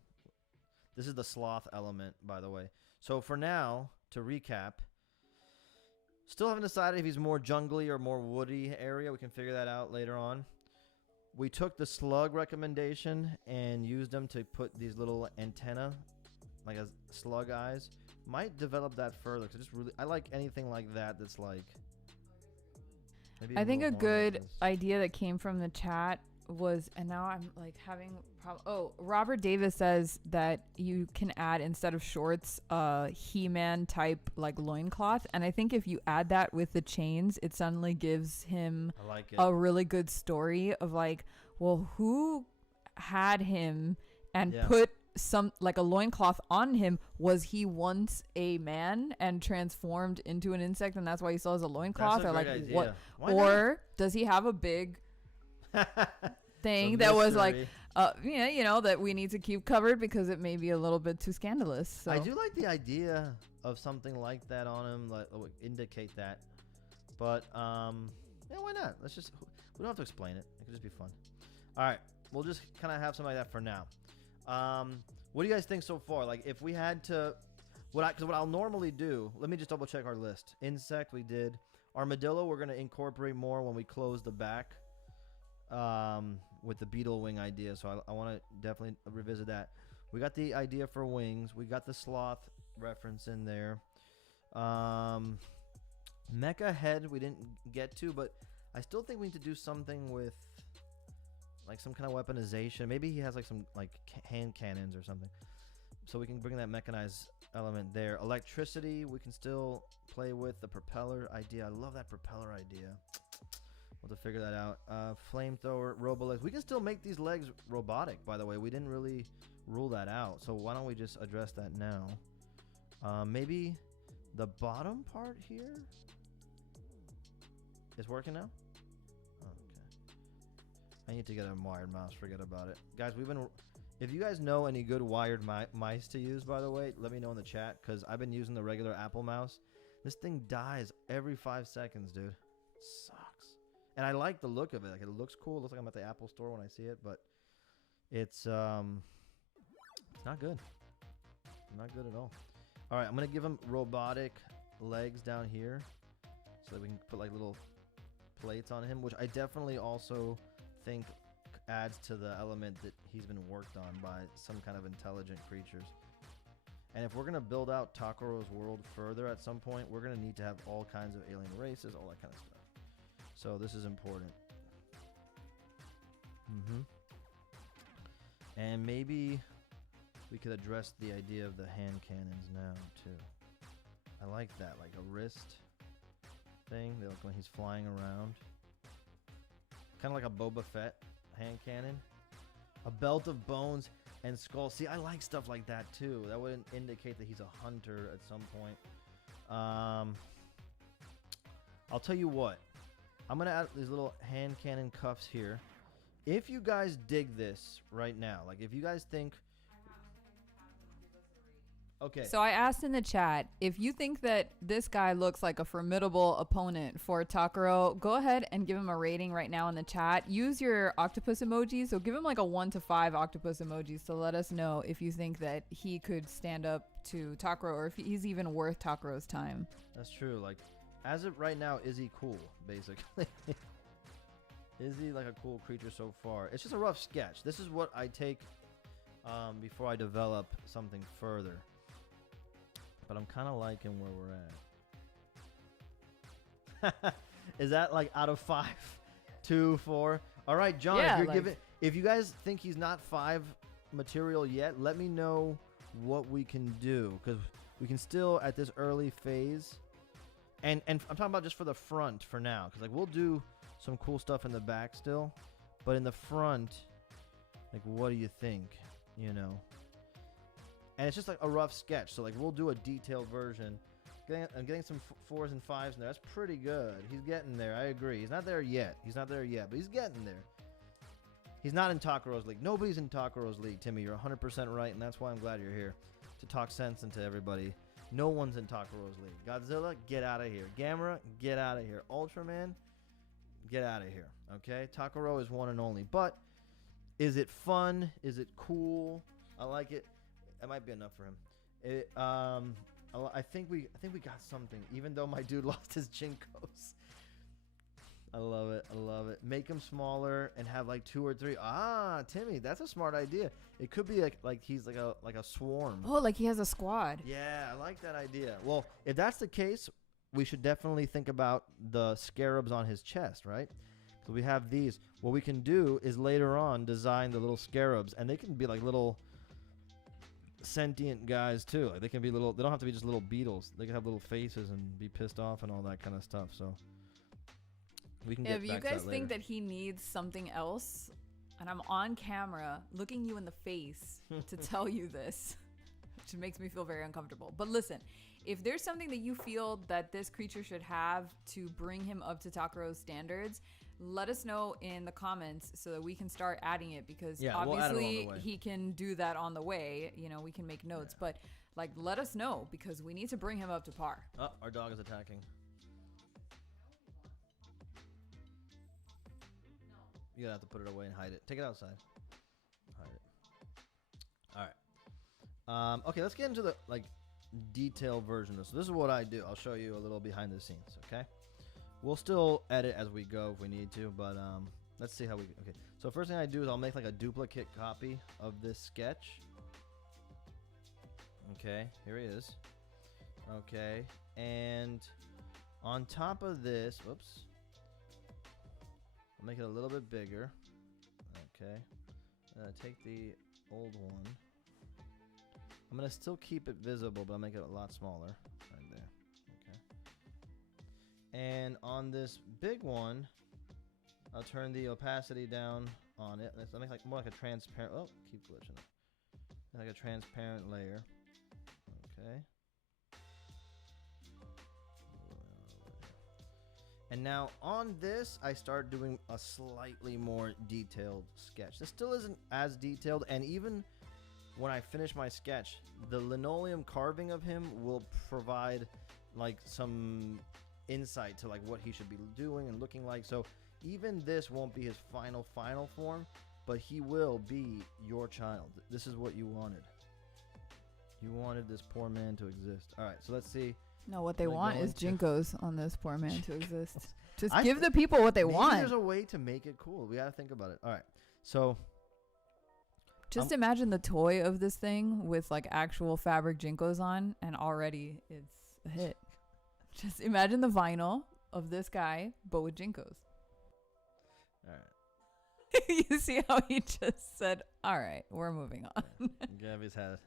This is the sloth element, by the way. So for now, to recap, still haven't decided if he's more jungly or more woody area. We can figure that out later on. we took the slug recommendation and used them to put these little antenna, like a slug eyes. Might develop that further because I like anything like that that's like. Maybe I think a good like idea that came from the chat was, and now I'm like having Robert Davis says that you can add, instead of shorts, He-Man type like loincloth, and I think if you add that with the chains, it suddenly gives him a really good story of like, well, who had him and put some like a loincloth on him? Was he once a man and transformed into an insect, and that's why he still has a loincloth? Or like idea. What? Or does he have a big thing that was like that we need to keep covered because it may be a little bit too scandalous? So I do like the idea of something like that on him, like indicate that. But why not? We don't have to explain it. It could just be fun. All right, we'll just kind of have something like that for now. What do you guys think so far? Like, if we had to, what I'll normally do, let me just double check our list. Insect we did. Armadillo we're going to incorporate more when we close the back with the beetle wing idea. So I want to definitely revisit that. We got the idea for wings. We got the sloth reference in there. Mecha head we didn't get to, but I still think we need to do something with like some kind of weaponization. Maybe he has like some like hand cannons or something, so we can bring that mechanized element there. Electricity we can still play with. The propeller idea, I love that propeller idea. We'll have to figure that out. Flamethrower, robo legs, we can still make these legs robotic, by the way. We didn't really rule that out, so why don't we just address that now? Maybe the bottom part here is working now. I need to get a wired mouse. Forget about it, guys. If you guys know any good wired mice to use, by the way, let me know in the chat, because I've been using the regular Apple mouse. This thing dies every 5 seconds, dude. Sucks. And I like the look of it. Like, it looks cool. It looks like I'm at the Apple store when I see it, but it's not good. Not good at all. All right, I'm gonna give him robotic legs down here, so that we can put like little plates on him, which I definitely also think adds to the element that he's been worked on by some kind of intelligent creatures. And if we're going to build out Takero's world further at some point, we're going to need to have all kinds of alien races, all that kind of stuff. So this is important. And maybe we could address the idea of the hand cannons now too. I like that, like a wrist thing. They look when he's flying around. Kind of like a Boba Fett hand cannon. A belt of bones and skull. See, I like stuff like that too. That would indicate that he's a hunter at some point. I'll tell you what. I'm going to add these little hand cannon cuffs here. If you guys dig this right now, like if you guys think... Okay. So I asked in the chat, if you think that this guy looks like a formidable opponent for Takero, go ahead and give him a rating right now in the chat. Use your octopus emojis. So give him like a 1 to 5 octopus emojis to let us know if you think that he could stand up to Takero, or if he's even worth Takero's time. That's true. Like, as of right now, is he cool, basically? Is he like a cool creature so far? It's just a rough sketch. This is what I take before I develop something further. But I'm kind of liking where we're at. Is that like out of 5? 2, 4? All right, John, yeah, if you guys think he's not 5 material yet, let me know what we can do, because we can still, at this early phase, and I'm talking about just for the front for now, because like we'll do some cool stuff in the back still, but in the front, like, what do you think? You know? And it's just like a rough sketch, so like we'll do a detailed version. I'm getting some 4s and 5s in there. That's pretty good. He's getting there. I agree. He's not there yet. But he's getting there. He's not in Takero's league. Nobody's in Takero's league, Timmy. You're 100% right, and that's why I'm glad you're here, to talk sense into everybody. No one's in Takero's league. Godzilla, get out of here. Gamera, get out of here. Ultraman, get out of here. Okay? Takero is one and only. But is it fun? Is it cool? I like it. That might be enough for him. I think we got something, even though my dude lost his Jinkos. I love it. I love it. Make him smaller and have like 2 or 3. Ah, Timmy, that's a smart idea. It could be like he's like a swarm. Oh, like he has a squad. Yeah, I like that idea. Well, if that's the case, we should definitely think about the scarabs on his chest, right? So we have these. What we can do is later on design the little scarabs, and they can be like little sentient guys too. Like they can be little. They don't have to be just little beetles. They can have little faces and be pissed off and all that kind of stuff. So we can get If you back to guys that think later. that he needs something else, and I'm on camera looking you in the face to tell you this, which makes me feel very uncomfortable. But listen, if there's something that you feel that this creature should have to bring him up to Takero's standards, let us know in the comments so that we can start adding it, because Yeah, we'll add it along obviously the way. he can do that on the way. You know, we can make notes, but like let us know because we need to bring him up to par. Oh, our dog is attacking. You're gonna have to put it away and hide it. Take it outside. Hide it. All right. Okay, let's get into the detailed version of this. So this is what I do. I'll show you a little behind the scenes. Okay. We'll still edit as we go if we need to, but let's see how we. Okay. So first thing I do is I'll make like a duplicate copy of this sketch. Okay. Here he is. Okay. And on top of this, whoops. I'll make it a little bit bigger. Okay. Take the old one. I'm going to still keep it visible, but I'll make it a lot smaller. Right there. Okay. And on this big one, I'll turn the opacity down on it. I'll make like more like a transparent. Oh, keep glitching it. Like a transparent layer. Okay. And now on this, I start doing a slightly more detailed sketch. This still isn't as detailed, and even when I finish my sketch, the linoleum carving of him will provide like some insight to like what he should be doing and looking like. So even this won't be his final form, but he will be your child. This is what you wanted. You wanted this poor man to exist. All right, so let's see. No, what they Like want going is to- Jinkos on this poor man to exist. Just I give thi- the people what they Maybe want. there's a way to make it cool. We gotta think about it. All right, so Just imagine the toy of this thing with like actual fabric Jinkos on, and already it's a hit. Just imagine the vinyl of this guy, but with Jinkos. all right. You see how he just said, "All right, we're moving on." Gabby's had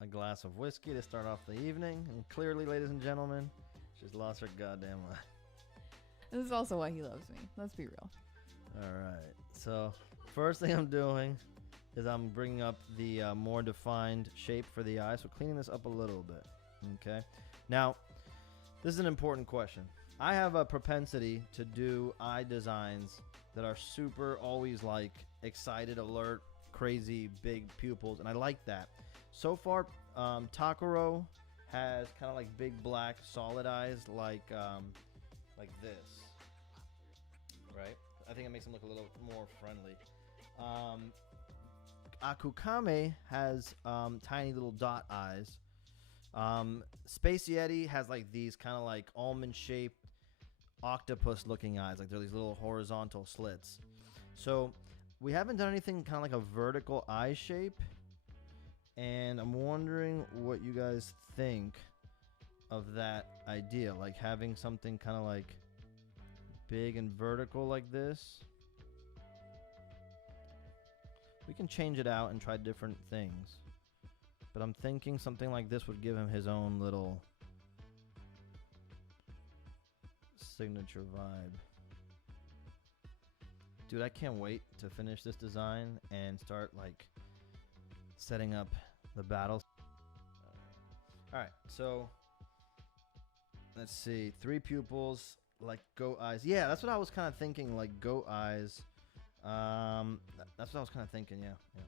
a glass of whiskey to start off the evening, and clearly, ladies and gentlemen, she's lost her goddamn mind. This is also why he loves me. Let's be real. All right, so first thing I'm doing is I'm bringing up the more defined shape for the eye, so cleaning this up a little bit. Okay, now this is an important question. I have a propensity to do eye designs that are super always like excited, alert, crazy, big pupils, and I like that. So far, Takuro has kind of like big black solid eyes like this, right? I think it makes him look a little more friendly. Akukame has tiny little dot eyes. Space Yeti has like these kind of like almond shaped octopus looking eyes, like they're these little horizontal slits. So we haven't done anything kind of like a vertical eye shape, and I'm wondering what you guys think of that idea, like having something kind of like big and vertical like this. We can change it out and try different things, but I'm thinking something like this would give him his own little signature vibe. Dude, I can't wait to finish this design and start like setting up the battles. Alright, so let's see. 3 pupils, like goat eyes. Yeah, that's what I was kind of thinking, like goat eyes. That's what I was kind of thinking, yeah.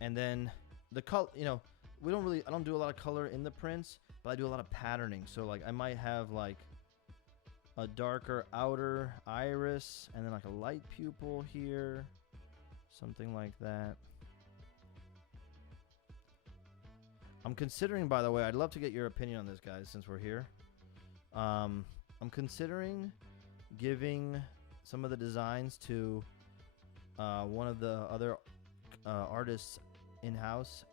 And then the color, you know, I don't do a lot of color in the prints, but I do a lot of patterning. So like I might have like a darker outer iris and then like a light pupil here, something like that. I'm considering, by the way, I'd love to get your opinion on this, guys, since we're here. I'm considering giving some of the designs to one of the other artists in-house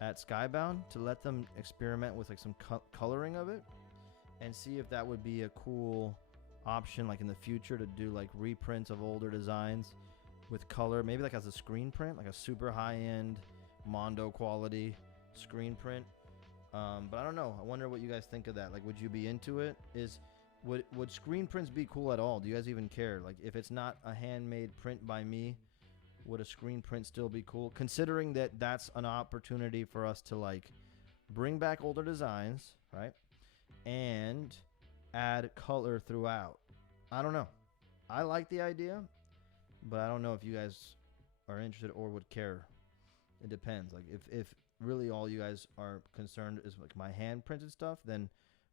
at Skybound to let them experiment with like some coloring of it and see if that would be a cool option like in the future to do like reprints of older designs with color, maybe like as a screen print, like a super high-end Mondo quality screen print. But I don't know. I wonder what you guys think of that. Like, would you be into it? Would screen prints be cool at all? Do you guys even care? Like, if it's not a handmade print by me, would a screen print still be cool? Considering that that's an opportunity for us to like bring back older designs, right? And add color throughout. I don't know. I like the idea, but I don't know if you guys are interested or would care. It depends. Like if really all you guys are concerned is like my hand printed stuff, then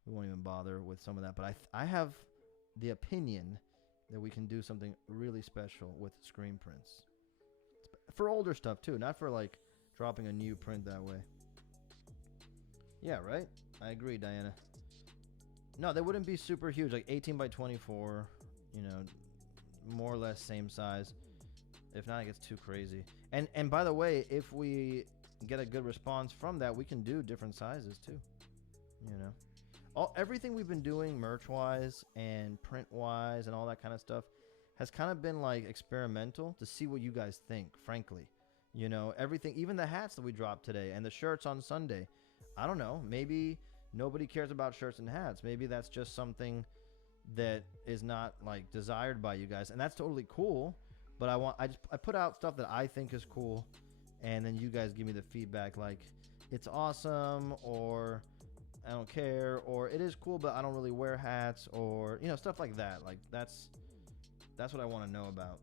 we won't even bother with some of that. But I have the opinion that we can do something really special with screen prints. For older stuff too, not for like dropping a new print that way. Yeah, right? I agree, Diana. No, they wouldn't be super huge, like 18 by 24, you know, more or less same size. If not, it gets too crazy. And by the way, if we get a good response from that, we can do different sizes too. You know, everything we've been doing merch-wise and print-wise and all that kind of stuff has kind of been like experimental to see what you guys think, frankly. You know, everything, even the hats that we dropped today and the shirts on Sunday. I don't know, maybe nobody cares about shirts and hats. Maybe that's just something that is not like desired by you guys, and that's totally cool. But I put out stuff that I think is cool, and then you guys give me the feedback like it's awesome, or I don't care, or it is cool but I don't really wear hats, or you know, stuff like that. Like that's what I want to know about.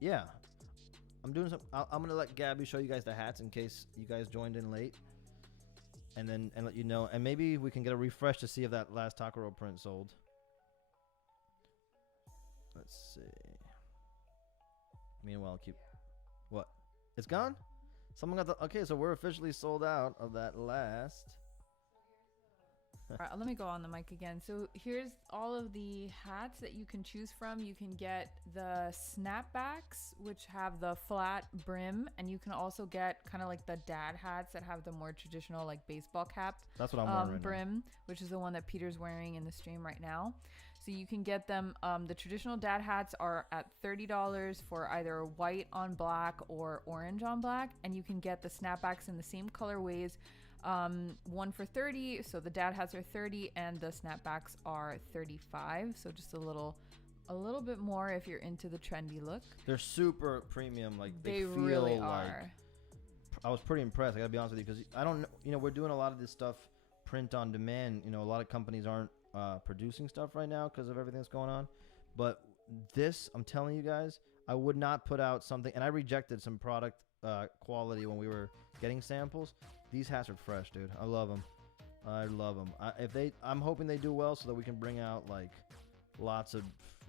Yeah, I'm doing some. I'm gonna let Gabby show you guys the hats in case you guys joined in late, and let you know, and maybe we can get a refresh to see if that last Takaro print sold. Let's see. Meanwhile, what? It's gone? Someone got the. Okay, so we're officially sold out of that last. All right, let me go on the mic again. So here's all of the hats that you can choose from. You can get the snapbacks, which have the flat brim, and you can also get kind of like the dad hats that have the more traditional like baseball cap. That's what I'm wearing right brim, now. Which is the one that Peter's wearing in the stream right now. So you can get them. The traditional dad hats are at $30 for either white on black or orange on black, and you can get the snapbacks in the same colorways. One for $30, so the dad hats are $30 and the snapbacks are $35, so just a little bit more if you're into the trendy look. They're super premium, like they feel really like are. I was pretty impressed, I gotta be honest with you, because I don't know, you know, we're doing a lot of this stuff print on demand. You know, a lot of companies aren't producing stuff right now because of everything that's going on, but this, I'm telling you guys, I would not put out something, and I rejected some product quality when we were getting samples. These hats are fresh, dude. I love them. I'm hoping they do well so that we can bring out like lots of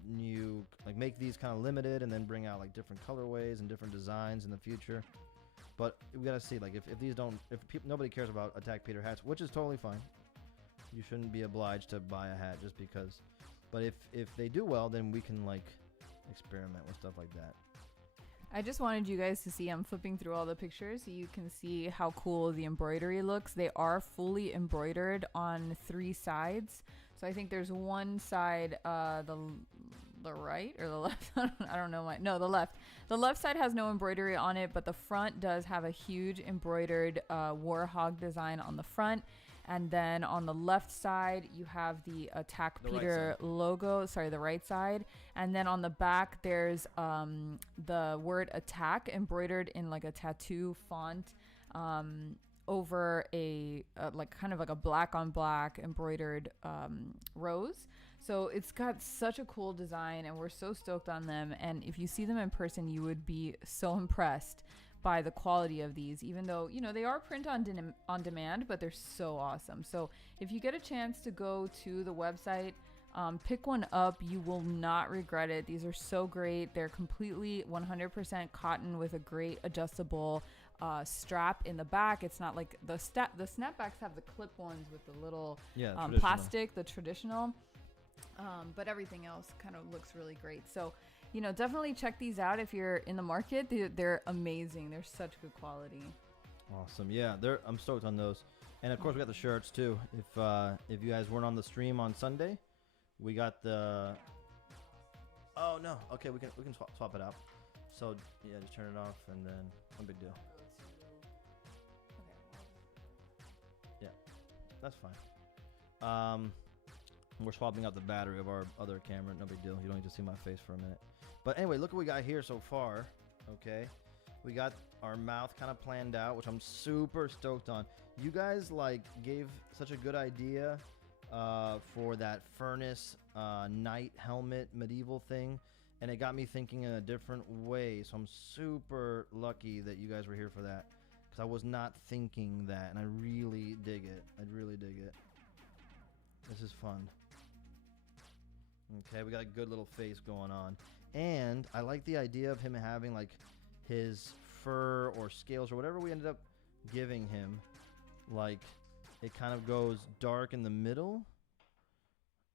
new, like make these kind of limited and then bring out like different colorways and different designs in the future. But we gotta see, like if these don't, nobody cares about Attack Peter hats, which is totally fine. You shouldn't be obliged to buy a hat just because. But if they do well, then we can like experiment with stuff like that. I just wanted you guys to see, I'm flipping through all the pictures so you can see how cool the embroidery looks. They are fully embroidered on 3 sides. So I think there's one side, the right or the left. I don't know. The left. The left side has no embroidery on it, but the front does have a huge embroidered Warhog design on the front. And then on the left side, you have the Attack Peter logo. Sorry, the right side. And then on the back, there's the word attack embroidered in like a tattoo font over a like kind of like a black on black embroidered rose. So it's got such a cool design, and we're so stoked on them. And if you see them in person, you would be so impressed by the quality of these, even though, you know, they are print on demand, but they're so awesome. So if you get a chance to go to the website, pick one up, you will not regret it. These are so great. They're completely 100% cotton with a great adjustable strap in the back. It's not like the snapbacks have the clip ones with the little plastic, the traditional. But everything else kind of looks really great. So, definitely check these out if you're in the market. They're amazing. They're such good quality. Awesome. Yeah, I'm stoked on those. And of course, we got the shirts too. If you guys weren't on the stream on Sunday, we got the. Oh no. Okay, we can swap it out. So yeah, just turn it off and then no big deal. Yeah, that's fine. We're swapping out the battery of our other camera. No big deal. You don't need to see my face for a minute. But anyway, look what we got here so far. Okay, we got our mouth kind of planned out, which I'm super stoked on. You guys gave such a good idea for that furnace knight helmet medieval thing, and it got me thinking in a different way. So I'm super lucky that you guys were here for that, because I was not thinking that, and I really dig it. I really dig it. This is fun. Okay, we got a good little face going on, and I like the idea of him having his fur or scales or whatever we ended up giving him. It kind of goes dark in the middle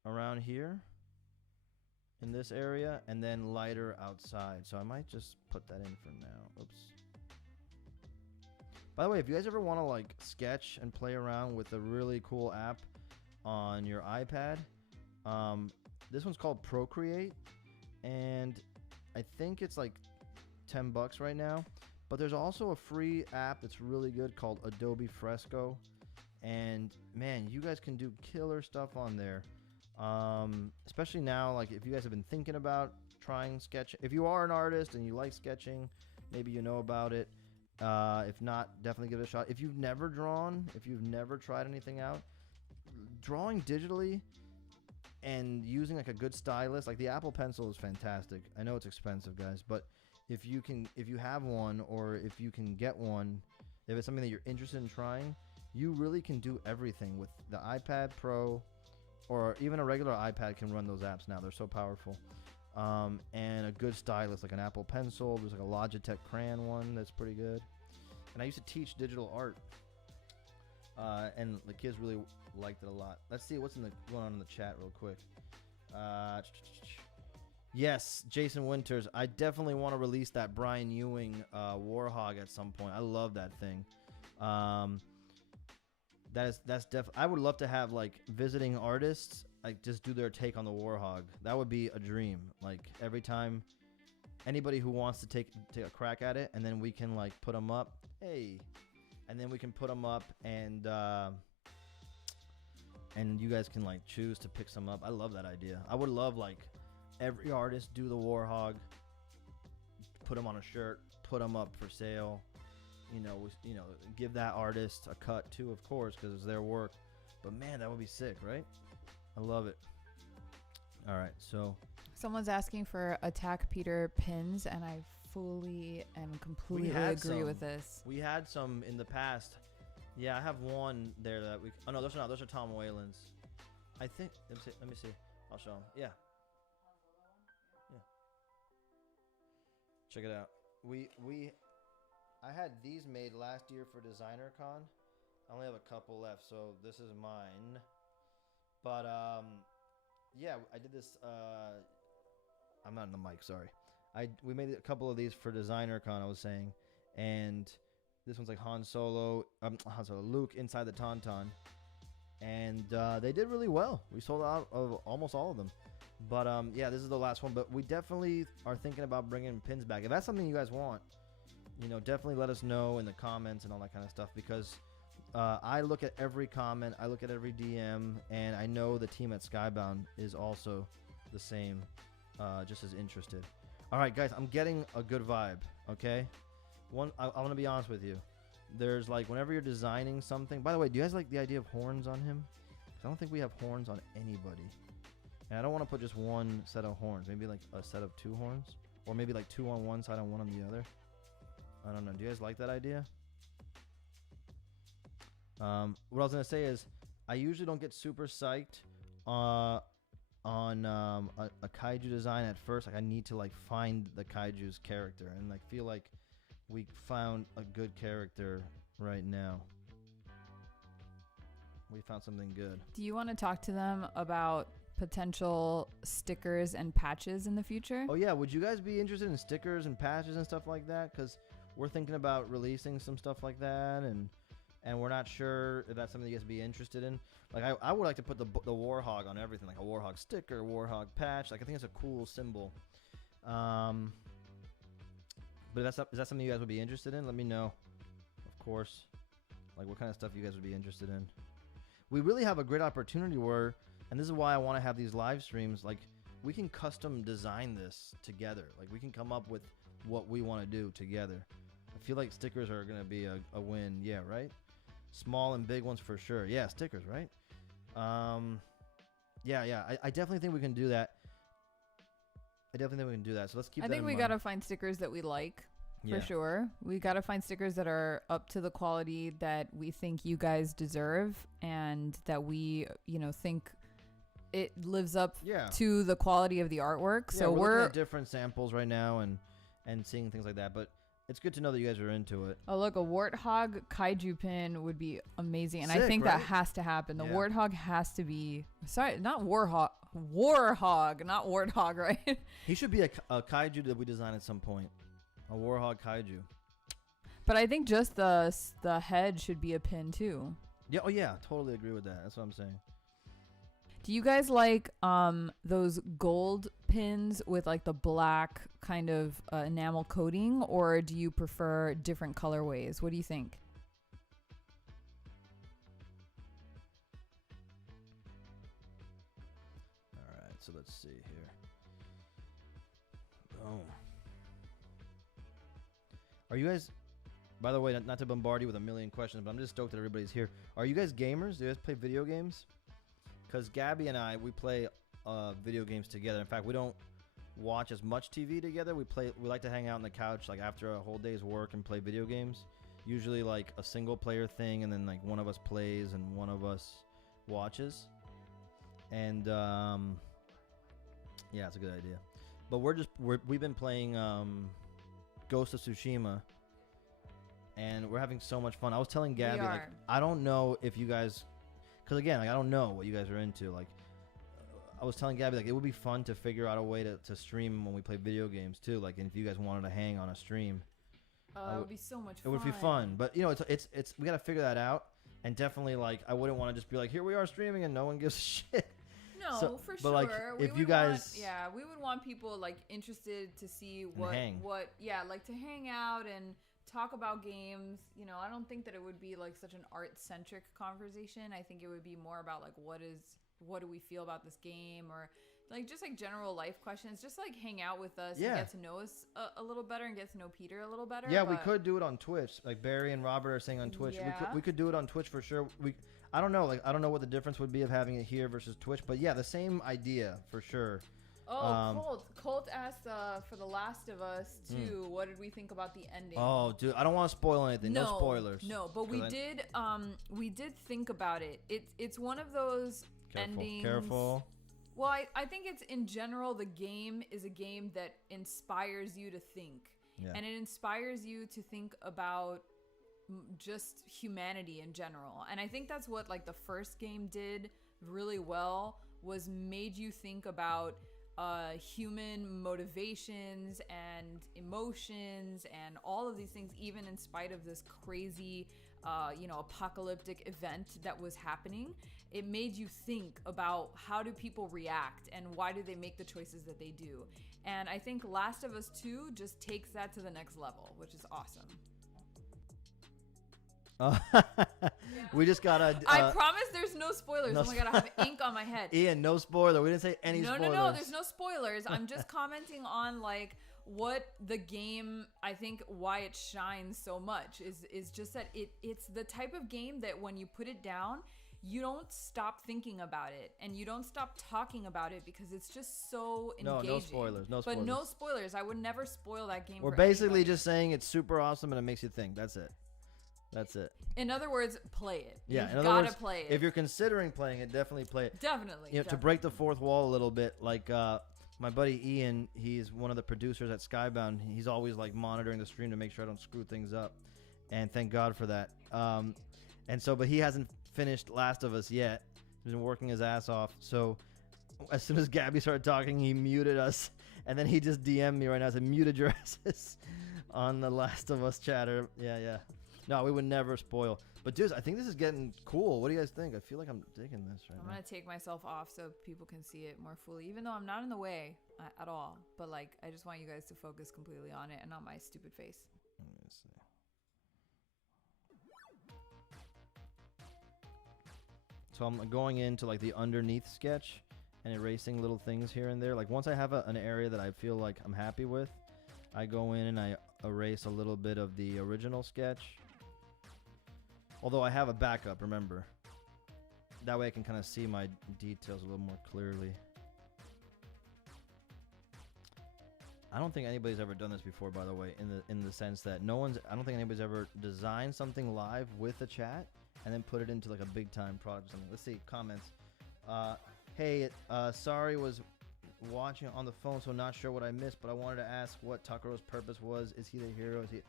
around here in this area, and then lighter outside. So I might just put that in for now. Oops. By the way, if you guys ever want to sketch and play around with a really cool app on your iPad, this one's called Procreate, and I think it's $10 right now. But there's also a free app that's really good called Adobe Fresco, and man, you guys can do killer stuff on there. Especially now, if you guys have been thinking about trying sketch, if you are an artist and you like sketching, maybe you know about it. If not, definitely give it a shot. If you've never drawn, if you've never tried anything out, drawing digitally and using a good stylus, the Apple Pencil is fantastic. I know it's expensive, guys, but if you have one, or if you can get one, if it's something that you're interested in trying, you really can do everything with the iPad Pro, or even a regular iPad can run those apps now. They're so powerful. And a good stylus, like an Apple Pencil. There's a Logitech crayon one that's pretty good. And I used to teach digital art, and the kids really liked it a lot. Let's see what's going on in the chat real quick. Yes, Jason Winters. I definitely want to release that Brian Ewing Warhog at some point. I love that thing. That's definitely. I would love to have visiting artists just do their take on the Warhog. That would be a dream. Every time, anybody who wants to take a crack at it, and then we can put them up. Hey, and then we can put them up, and you guys can choose to pick some up. I love that idea. I would love every artist do the Warhog, put them on a shirt, put them up for sale. Give that artist a cut too, of course, because it's their work. But man, that would be sick, right? I love it. All right, so someone's asking for Attack Peter pins, and I fully and completely agree with this. We had some in the past. Yeah, I have one there that we. Oh no, those are not. Those are Tom Whalen's. I think. Let me see. I'll show them. Yeah. Yeah. Check it out. I had these made last year for Designer Con. I only have a couple left, so this is mine. But yeah, I did this. I'm not in the mic, sorry. We made a couple of these for Designer Con, I was saying, and this one's Han Solo, Luke inside the Tauntaun, and they did really well. We sold out of almost all of them. But yeah, this is the last one. But we definitely are thinking about bringing pins back. If that's something you guys want, definitely let us know in the comments and all that kind of stuff, because I look at every comment, I look at every DM, and I know the team at Skybound is also the same, just as interested. All right, guys, I'm getting a good vibe, okay? I want to be honest with you. There's whenever you're designing something. By the way, do you guys like the idea of horns on him? 'Cause I don't think we have horns on anybody. And I don't want to put just one set of horns. Maybe a set of 2 horns, or maybe 2 on one side and 1 on the other. I don't know. Do you guys like that idea? What I was gonna say is, I usually don't get super psyched on a kaiju design at first. I need to find the kaiju's character, and feel like we found a good character right now. We found something good. Do you want to talk to them about potential stickers and patches in the future. Oh yeah, would you guys be interested in stickers and patches and stuff like that? Because we're thinking about releasing some stuff like that, and we're not sure if that's something you guys would be interested in. Like I would like to put the Warhog on everything, like a Warhog sticker, Warhog patch. Like I think it's a cool symbol. But is that something you guys would be interested in? Let me know, of course. Like what kind of stuff you guys would be interested in. We really have a great opportunity where, and this is why I want to have these live streams, like we can custom design this together. Like we can come up with what we want to do together. I feel like stickers are going to be a win. Yeah, right? Small and big ones for sure. Yeah, stickers, right? Yeah. I definitely think we can do that. So let's keep that in mind. I think we got to find stickers that we like. For sure. We got to find stickers that are up to the quality that we think you guys deserve and that we, think it lives up to the quality of the artwork. Yeah, so we're looking at different samples right now and seeing things like that. But it's good to know that you guys are into it. Oh, look, a Warthog kaiju pin would be amazing. And Sick, I think right? that has to happen. The Warthog has to be... Sorry, not Warhog. Warhog, not Warthog, right? He should be a kaiju that we design at some point. A Warhog kaiju. But I think just the head should be a pin too. Yeah. Oh yeah. Totally agree with that. That's what I'm saying. Do you guys like those gold pins with like the black kind of enamel coating, or do you prefer different colorways? What do you think? All right. So let's see here. Oh. Are you guys, by the way, not to bombard you with a million questions, but I'm just stoked that everybody's here. Are you guys gamers? Do you guys play video games? Because Gabby and I, we play video games together. In fact, we don't watch as much TV together. We like to hang out on the couch like after a whole day's work and play video games. Usually like a single player thing, and then like one of us plays and one of us watches. And yeah, it's a good idea. But we've been playing Ghost of Tsushima, and we're having so much fun. I was telling Gabby, like, I don't know if you guys, because again, like, I don't know what you guys are into. Like, I was telling Gabby, like, it would be fun to figure out a way to stream when we play video games too. Like, and if you guys wanted to hang on a stream, it would be so much fun. It would be fun, but it's we gotta figure that out. And definitely, like, I wouldn't want to just be like, here we are streaming, and no one gives a shit. No, for sure. Like, if you guys, we would want people like interested to see what, like to hang out and talk about games. I don't think that it would be like such an art-centric conversation. I think it would be more about like what do we feel about this game, or like just like general life questions. Just like hang out with us and get to know us a little better and get to know Peter a little better. Yeah, we could do it on Twitch. Like Barry and Robert are saying on Twitch. Yeah. We could do it on Twitch for sure. I don't know. Like, I don't know what the difference would be of having it here versus Twitch, but yeah, the same idea for sure. Oh, Colt asked for The Last of Us 2. What did we think about the ending? Oh, dude, I don't want to spoil anything. No spoilers. No, but we did think about it. It's one of those endings. Careful. Well, I think it's in general, the game is a game that inspires you to think. Yeah. And it inspires you to think about just humanity in general. And I think that's what like the first game did really well, was made you think about human motivations and emotions and all of these things, even in spite of this crazy apocalyptic event that was happening. It made you think about how do people react and why do they make the choices that they do. And I think Last of Us 2 just takes that to the next level, which is awesome. We just gotta. I promise there's no spoilers. Oh my god, I have ink on my head. Ian, no spoiler. We didn't say any spoilers. No, there's no spoilers. I'm just commenting on like what the game, I think why it shines so much is just that it's the type of game that when you put it down, you don't stop thinking about it and you don't stop talking about it because it's just so engaging. No spoilers. But no spoilers. I would never spoil that game. We're basically just saying it's super awesome and it makes you think. That's it. In other words, play it. Yeah, you've got to play it. If you're considering playing it, definitely play it. Definitely. To break the fourth wall a little bit, like my buddy Ian, he's one of the producers at Skybound. He's always like monitoring the stream to make sure I don't screw things up, and thank God for that. But he hasn't finished Last of Us yet. He's been working his ass off. So as soon as Gabby started talking, he muted us, and then he just DM'd me right now. I said, muted your asses on the Last of Us chatter. Yeah. No, we would never spoil. But dudes, I think this is getting cool. What do you guys think? I feel like I'm digging this right now. I'm gonna take myself off so people can see it more fully, even though I'm not in the way at all. But like, I just want you guys to focus completely on it and not my stupid face. Let me see. So I'm going into like the underneath sketch and erasing little things here and there. Like once I have an area that I feel like I'm happy with, I go in and I erase a little bit of the original sketch. Although I have a backup, remember. That way I can kind of see my details a little more clearly. I don't think anybody's ever done this before, by the way, in the sense that I don't think anybody's ever designed something live with a chat and then put it into like a big time product or something. Let's see, comments. Hey, sorry, was watching on the phone, so not sure what I missed, but I wanted to ask what Takero's purpose was. Is he the hero? Is he...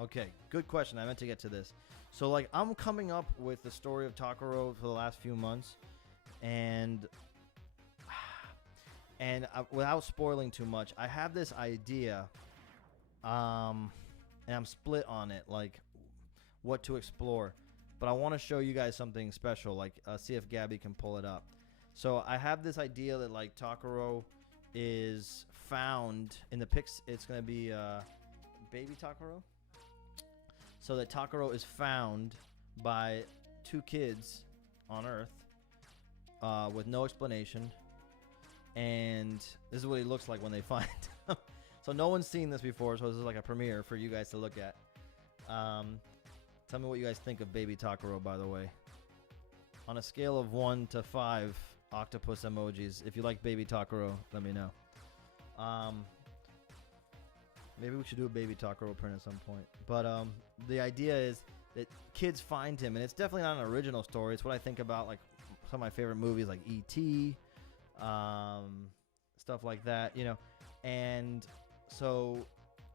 okay. Good question. I meant to get to this. So, like, I'm coming up with the story of Takero for the last few months, and without spoiling too much, I have this idea, and I'm split on it, like, what to explore. But I want to show you guys something special, like, see if Gabby can pull it up. So I have this idea that, like, Takero is found in the pics. It's going to be baby Takero. So that Takero is found by two kids on Earth with no explanation. And this is what he looks like when they find him. So no one's seen this before, so this is like a premiere for you guys to look at. Tell me what you guys think of baby Takero, by the way. On a scale of 1 to 5 octopus emojis, if you like baby Takero, let me know. Maybe we should do a baby Takero print at some point. But the idea is that kids find him, and it's definitely not an original story. It's what I think about, like some of my favorite movies, like E.T., stuff like that, you know. And so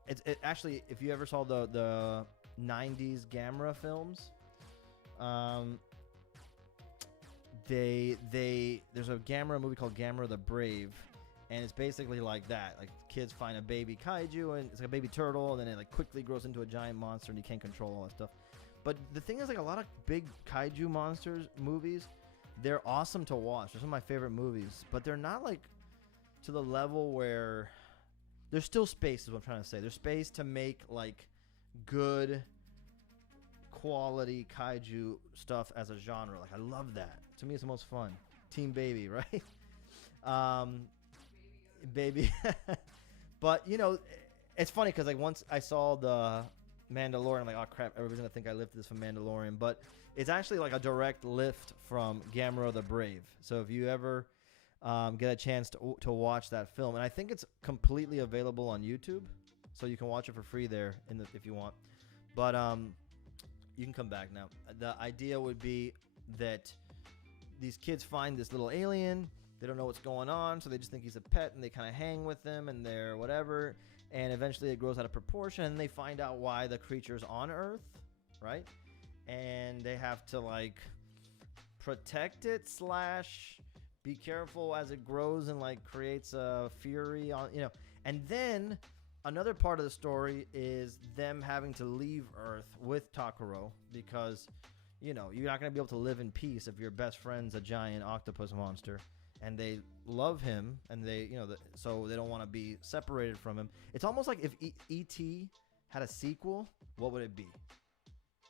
it actually, if you ever saw the 90s Gamera films, there's a Gamera movie called Gamera the Brave, and it's basically like that. Like, kids find a baby kaiju, and it's like a baby turtle, and then it like quickly grows into a giant monster, and you can't control all that stuff. But the thing is, like, a lot of big kaiju monsters movies, they're awesome to watch. They're some of my favorite movies, but they're not like to the level where there's still space, is what I'm trying to say. There's space to make like good quality kaiju stuff as a genre. Like, I love that. To me, it's the most fun. Team Baby, right? Baby. But, you know, it's funny because, like, once I saw the Mandalorian, I'm like, oh crap, everybody's gonna think I lifted this from Mandalorian. But it's actually like a direct lift from Gamera the Brave. So if you ever get a chance to watch that film, and I think it's completely available on YouTube, so you can watch it for free there if you want. But you can come back now. The idea would be that these kids find this little alien. They don't know what's going on, so they just think he's a pet, and they kind of hang with him, and they're whatever. And eventually it grows out of proportion, and they find out why the creature's on Earth, right? And they have to, like, protect it / be careful as it grows and, like, creates a fury on, you know. And then another part of the story is them having to leave Earth with Takero because, you know, you're not going to be able to live in peace if your best friend's a giant octopus monster. And they love him, and they, you know, so they don't want to be separated from him. It's almost like if E.T. had a sequel, what would it be?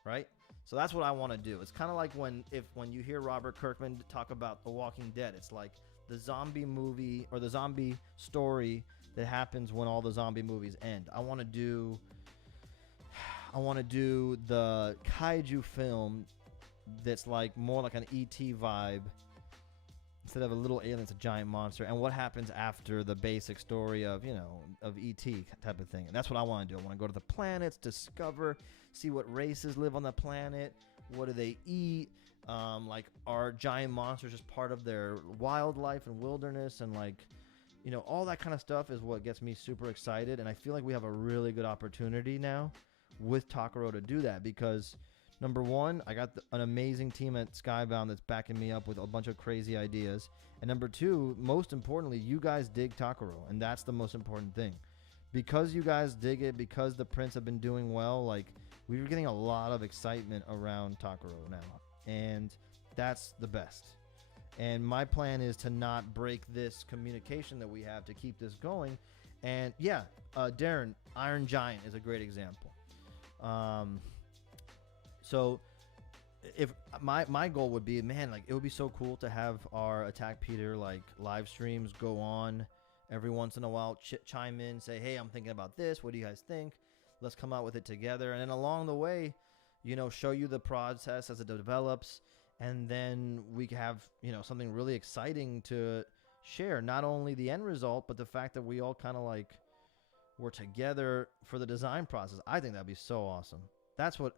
Right? So that's what I want to do. It's kind of like when you hear Robert Kirkman talk about The Walking Dead, it's like the zombie movie or the zombie story that happens when all the zombie movies end. I want to do the kaiju film that's like more like an E.T. vibe. Instead of a little alien, it's a giant monster. And what happens after the basic story of, you know, of E.T. type of thing. And that's what I want to do. I want to go to the planets, discover, see what races live on the planet. What do they eat? Like, are giant monsters just part of their wildlife and wilderness? And, like, you know, all that kind of stuff is what gets me super excited. And I feel like we have a really good opportunity now with Takero to do that. Because Number one, I got an amazing team at Skybound that's backing me up with a bunch of crazy ideas. And number two, most importantly, you guys dig Takaro, and that's the most important thing. Because you guys dig it, because the prints have been doing well, like, we're getting a lot of excitement around Takaro now. And that's the best. And my plan is to not break this communication that we have to keep this going. And yeah, Darren, Iron Giant is a great example. So if my goal would be, man, like, it would be so cool to have our Attack Peter like live streams go on every once in a while, chime in, say, hey, I'm thinking about this. What do you guys think? Let's come out with it together. And then along the way, you know, show you the process as it develops. And then we have, you know, something really exciting to share. Not only the end result, but the fact that we all kind of like were together for the design process. I think that'd be so awesome. That's what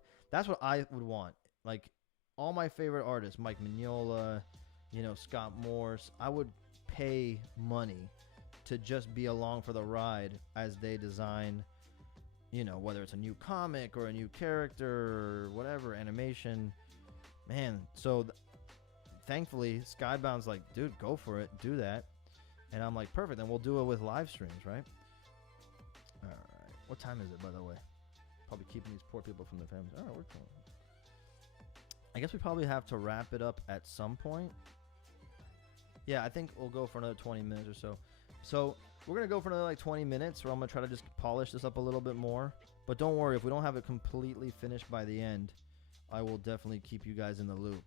I would want. Like, all my favorite artists, Mike Mignola, you know, Scott Morse, I would pay money to just be along for the ride as they design, you know, whether it's a new comic or a new character or whatever, animation. Man, so thankfully, Skybound's like, dude, go for it, do that. And I'm like, perfect, then we'll do it with live streams, right? All right. What time is it, by the way? Probably keeping these poor people from their families. All right, we're cool. I guess we probably have to wrap it up at some point. Yeah, I think we'll go for another 20 minutes or so. So we're going to go for another like 20 minutes, or I'm going to try to just polish this up a little bit more. But don't worry, if we don't have it completely finished by the end, I will definitely keep you guys in the loop.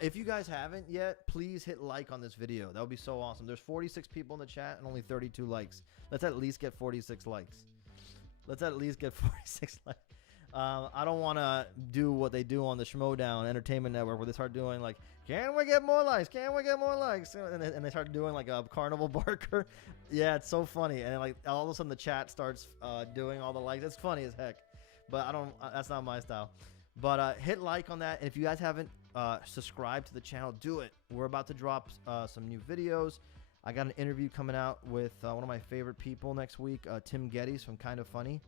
If you guys haven't yet, please hit like on this video. That would be so awesome. There's 46 people in the chat and only 32 likes. Let's at least get 46 likes. Let's at least get 46 likes. I don't want to do what they do on the Schmodown Entertainment Network, where they start doing like, can we get more likes? Can we get more likes? And they start doing like a carnival barker. Yeah, it's so funny. And like all of a sudden the chat starts doing all the likes. It's funny as heck. But I don't. That's not my style. But hit like on that. And if you guys haven't subscribed to the channel, do it. We're about to drop some new videos. I got an interview coming out with one of my favorite people next week, Tim Geddes from Kind of Funny.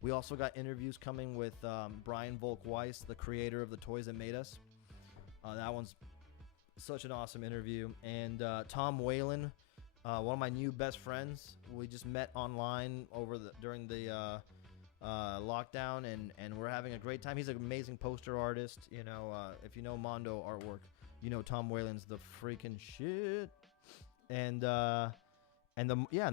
We also got interviews coming with Brian Volk-Weiss, the creator of the Toys That Made Us. That one's such an awesome interview. And Tom Whalen, one of my new best friends. We just met online during the lockdown, and we're having a great time. He's an amazing poster artist. You know, if you know Mondo artwork, you know Tom Whalen's the freaking shit. And the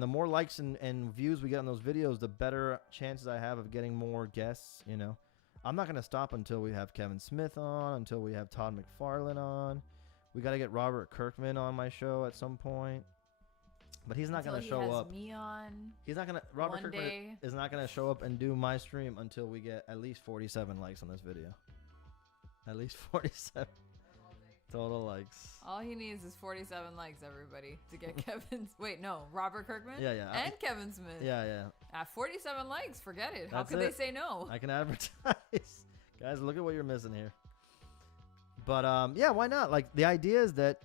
more likes and views we get on those videos, the better chances I have of getting more guests. You know, I'm not gonna stop until we have Kevin Smith on, until we have Todd McFarlane on. We got to get Robert Kirkman on my show at some point. But he's not going to show up. Me on. He's not going to. Robert Kirkman is not going to show up and do my stream until we get at least 47 likes on this video. At least 47 total likes. All he needs is 47 likes, everybody, to get Kevin's. Wait, no, Robert Kirkman. Yeah. And Kevin Smith. Yeah. At 47 likes, forget it. How That's could it. they say no? I can advertise. Guys, look at what you're missing here. But yeah, why not? Like, the idea is that,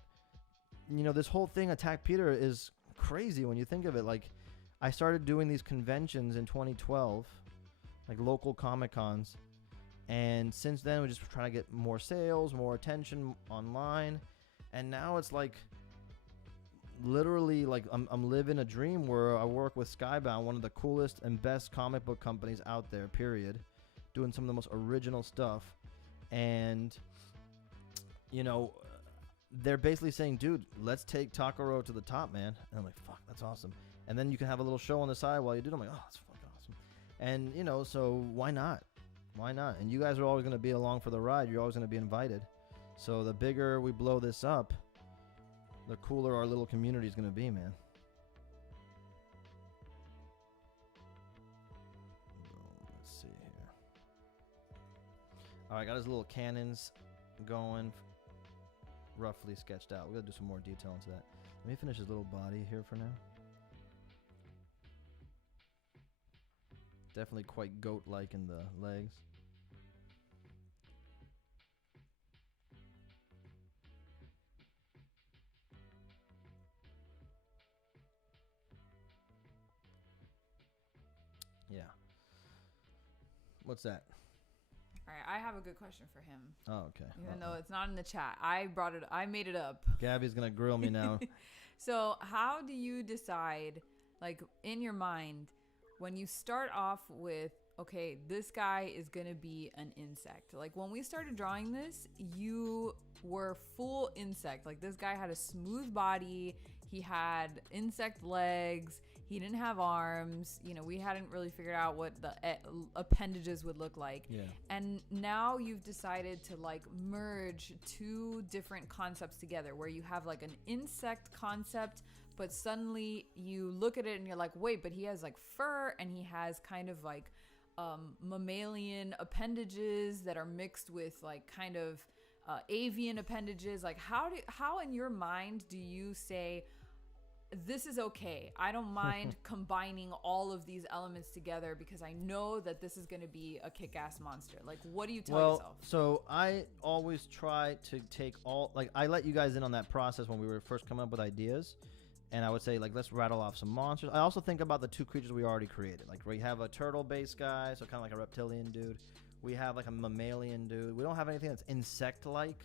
you know, this whole thing, Attack Peter, is crazy when you think of it. Like, I started doing these conventions in 2012, like local Comic Cons, and since then we're just trying to get more sales, more attention online, and now it's like literally like I'm living a dream where I work with Skybound, one of the coolest and best comic book companies out there, period, doing some of the most original stuff. And you know, they're basically saying, dude, let's take Takaro to the top, man. And I'm like, fuck, that's awesome. And then you can have a little show on the side while you do it. I'm like, oh, that's fucking awesome. And, you know, so why not? Why not? And you guys are always going to be along for the ride. You're always going to be invited. So the bigger we blow this up, the cooler our little community is going to be, man. Let's see here. All right, got his little cannons going. Roughly sketched out. We gotta do some more detail into that. Let me finish his little body here for now. Definitely quite goat-like in the legs. Yeah. What's that? All right, I have a good question for him. Oh, okay. Even though it's not in the chat, I made it up. Gabby's gonna grill me now. So how do you decide, like in your mind, when you start off with, okay, this guy is gonna be an insect? Like when we started drawing this, you were full insect. Like this guy had a smooth body. He had insect legs. He didn't have arms. You know, we hadn't really figured out what the appendages would look like. Yeah. And now you've decided to like merge two different concepts together where you have like an insect concept, but suddenly you look at it and you're like, wait, but he has like fur and he has kind of like mammalian appendages that are mixed with like kind of avian appendages. Like how in your mind do you say, this is okay, I don't mind combining all of these elements together because I know that this is going to be a kick-ass monster? Like, what do you tell yourself? So I always try to take I let you guys in on that process when we were first coming up with ideas, and I would say, like, let's rattle off some monsters. I also think about the two creatures we already created. Like, we have a turtle-based guy, so kind of like a reptilian dude. We have like a mammalian dude. We don't have anything that's insect-like,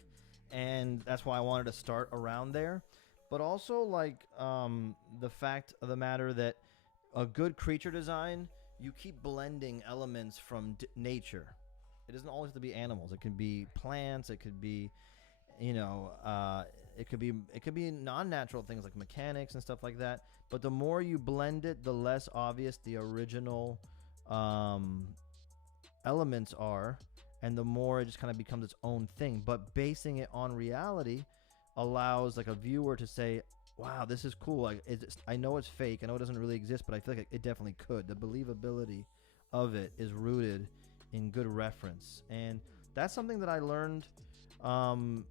and that's why I wanted to start around there. But also, like, the fact of the matter that a good creature design, you keep blending elements from nature. It doesn't always have to be animals. It could be plants. It could be, you know, it could be non-natural things like mechanics and stuff like that. But the more you blend it, the less obvious the original elements are, and the more it just kind of becomes its own thing. But basing it on reality allows like a viewer to say, wow, this is cool. Like, I know it's fake. I know it doesn't really exist, but I feel like it definitely could. The believability of it is rooted in good reference. And that's something that I learned from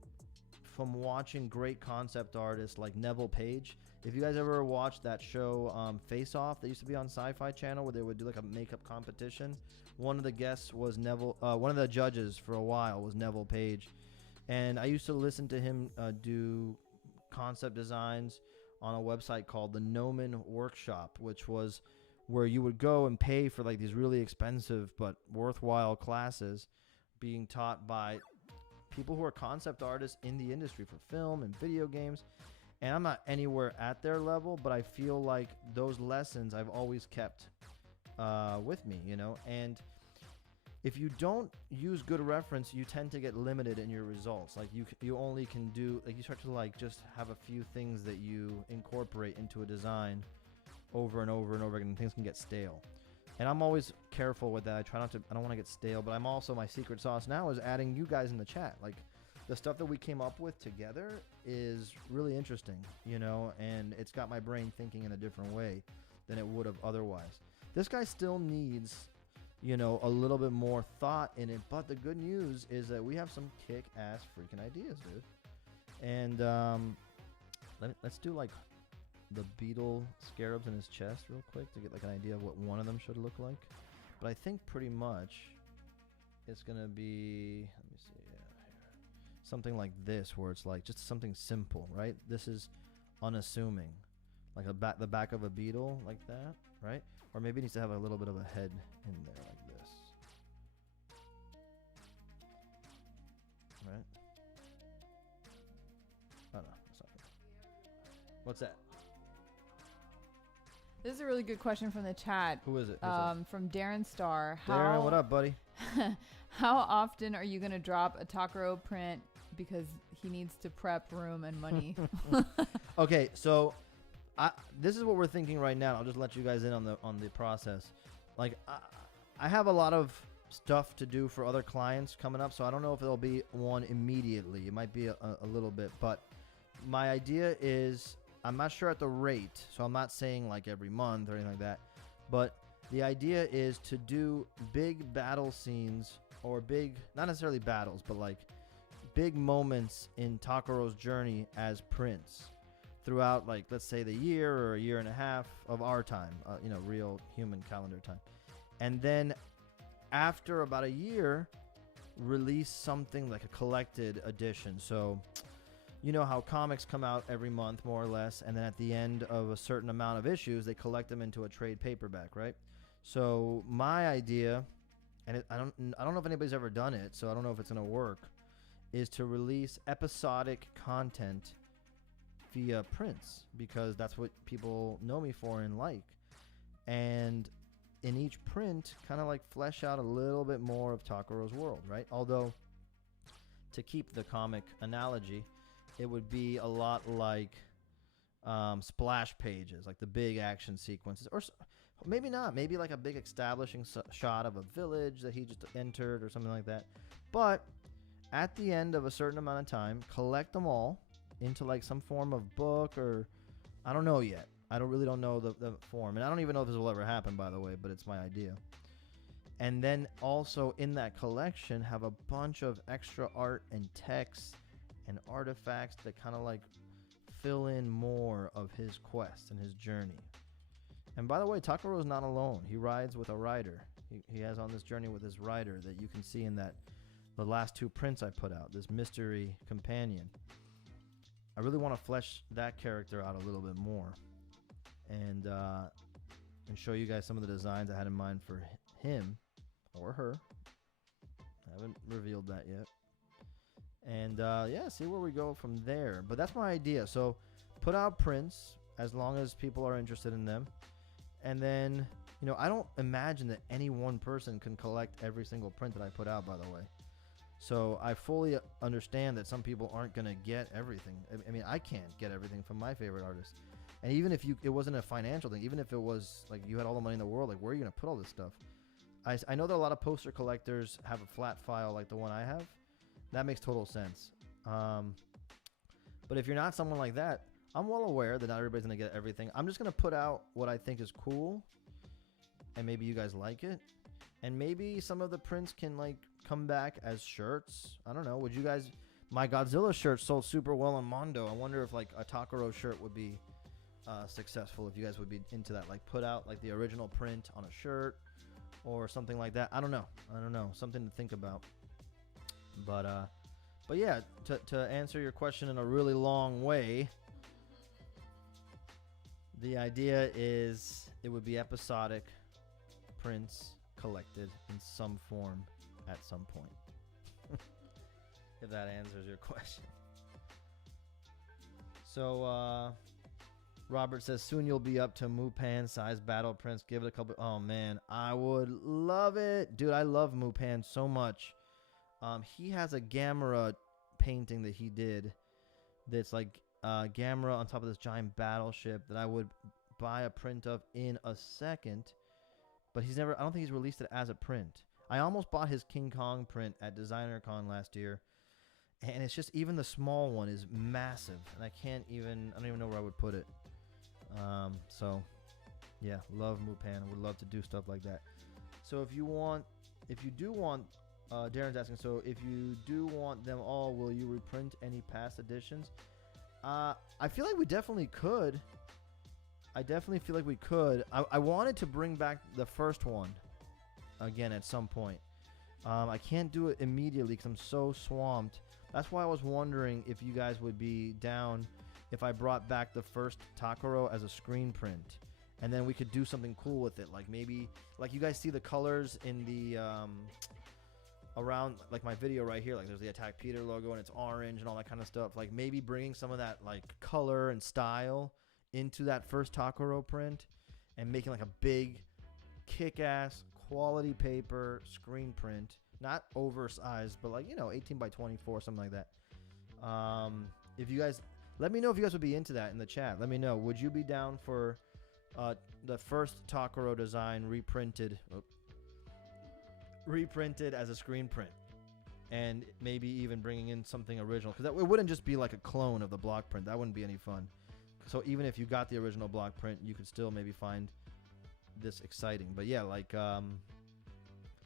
watching great concept artists like Neville Page. If you guys ever watched that show Face Off that used to be on Sci-Fi Channel where they would do like a makeup competition, one of the guests was one of the judges for a while was Neville Page. And I used to listen to him do concept designs on a website called the Gnomon Workshop, which was where you would go and pay for like these really expensive but worthwhile classes being taught by people who are concept artists in the industry for film and video games. And I'm not anywhere at their level, but I feel like those lessons I've always kept with me, you know. And if you don't use good reference, you tend to get limited in your results. Like you only can do, like, you start to like just have a few things that you incorporate into a design over and over and over again, and things can get stale. And I'm always careful with that. I don't want to get stale, but I'm also, my secret sauce now is adding you guys in the chat. Like, the stuff that we came up with together is really interesting, you know, and it's got my brain thinking in a different way than it would have otherwise. This guy still needs, you know, a little bit more thought in it, but the good news is that we have some kick-ass freaking ideas, dude. And let's do like the beetle scarabs in his chest real quick to get like an idea of what one of them should look like. But I think pretty much it's gonna be, let me see, something like this, where it's like just something simple, right? This is unassuming, like the back of a beetle, like that, right? Or maybe it needs to have a little bit of a head in there, like this, right? Oh no, that's not good. What's that? This is a really good question from the chat. Who is it? From Darren Starr. Darren, what up, buddy? How often are you gonna drop a Takaro print because he needs to prep room and money? Okay, so this is what we're thinking right now. I'll just let you guys in on the process. Like, I have a lot of stuff to do for other clients coming up, so I don't know if there'll be one immediately. It might be a little bit, but my idea is, I'm not sure at the rate, so I'm not saying like every month or anything like that, but the idea is to do big battle scenes, or big, not necessarily battles, but like big moments in Takaro's journey as Prince throughout, like, let's say the year or a year and a half of our time, you know, real human calendar time. And then after about a year, release something like a collected edition. So, you know how comics come out every month, more or less, and then at the end of a certain amount of issues, they collect them into a trade paperback, right? So my idea and I don't know if anybody's ever done it, so I don't know if it's gonna work, is to release episodic content via prints, because that's what people know me for and like. And in each print, kind of like flesh out a little bit more of Takero's world, right? Although, to keep the comic analogy, it would be a lot like splash pages, like the big action sequences, or maybe not, maybe like a big establishing shot of a village that he just entered or something like that. But at the end of a certain amount of time, collect them all into like some form of book, or I don't know yet. I don't know the form, and I don't even know if this will ever happen, by the way, but it's my idea. And then also in that collection have a bunch of extra art and text and artifacts that kind of like fill in more of his quest and his journey. And by the way, Takaro is not alone. He rides with a rider. He has on this journey with his rider that you can see in the last 2 prints I put out, this mystery companion. I really want to flesh that character out a little bit more, and show you guys some of the designs I had in mind for him or her. I haven't revealed that yet. And yeah, see where we go from there. But that's my idea. So put out prints as long as people are interested in them. And then, you know, I don't imagine that any one person can collect every single print that I put out, by the way. So I fully understand that some people aren't going to get everything. I mean, I can't get everything from my favorite artists. And even if it wasn't a financial thing, even if it was like you had all the money in the world, like where are you going to put all this stuff? I know that a lot of poster collectors have a flat file like the one I have. That makes total sense. But if you're not someone like that, I'm well aware that not everybody's going to get everything. I'm just going to put out what I think is cool, and maybe you guys like it. And maybe some of the prints can like come back as shirts. I don't know. Would you guys... My Godzilla shirt sold super well on Mondo. I wonder if like a Takaro shirt would be successful, if you guys would be into that. Like put out like the original print on a shirt or something like that. I don't know. Something to think about. But yeah, to answer your question in a really long way, the idea is it would be episodic prints collected in some form at some point. If that answers your question. So Robert says soon you'll be up to Mupan size battle prints. Give it a couple. Oh man, I would love it, dude. I love Mupan so much. He has a Gamera painting that he did that's like Gamera on top of this giant battleship that I would buy a print of in a second. But I don't think he's released it as a print. I almost bought his King Kong print at Designer Con last year. And it's just, even the small one is massive. And I don't even know where I would put it. So, yeah, love Mupan. I would love to do stuff like that. So if you do want, Darren's asking, so if you do want them all, will you reprint any past editions? I feel like we definitely could. I wanted to bring back the first one again at some point. I can't do it immediately because I'm so swamped. That's why I was wondering if you guys would be down if I brought back the first Takaro as a screen print, and then we could do something cool with it. Like maybe, like you guys see the colors in the around like my video right here. Like there's the Attack Peter logo and it's orange and all that kind of stuff. Like maybe bringing some of that like color and style into that first Takaro print and making like a big kick-ass quality paper screen print, not oversized, but like, you know, 18 by 24, something like that. If you guys, let me know if you guys would be into that in the chat. Let me know. Would you be down for the first Takaro design reprinted as a screen print, and maybe even bringing in something original? Because it wouldn't just be like a clone of the block print. That wouldn't be any fun. So even if you got the original block print, you could still maybe find this exciting. But yeah, like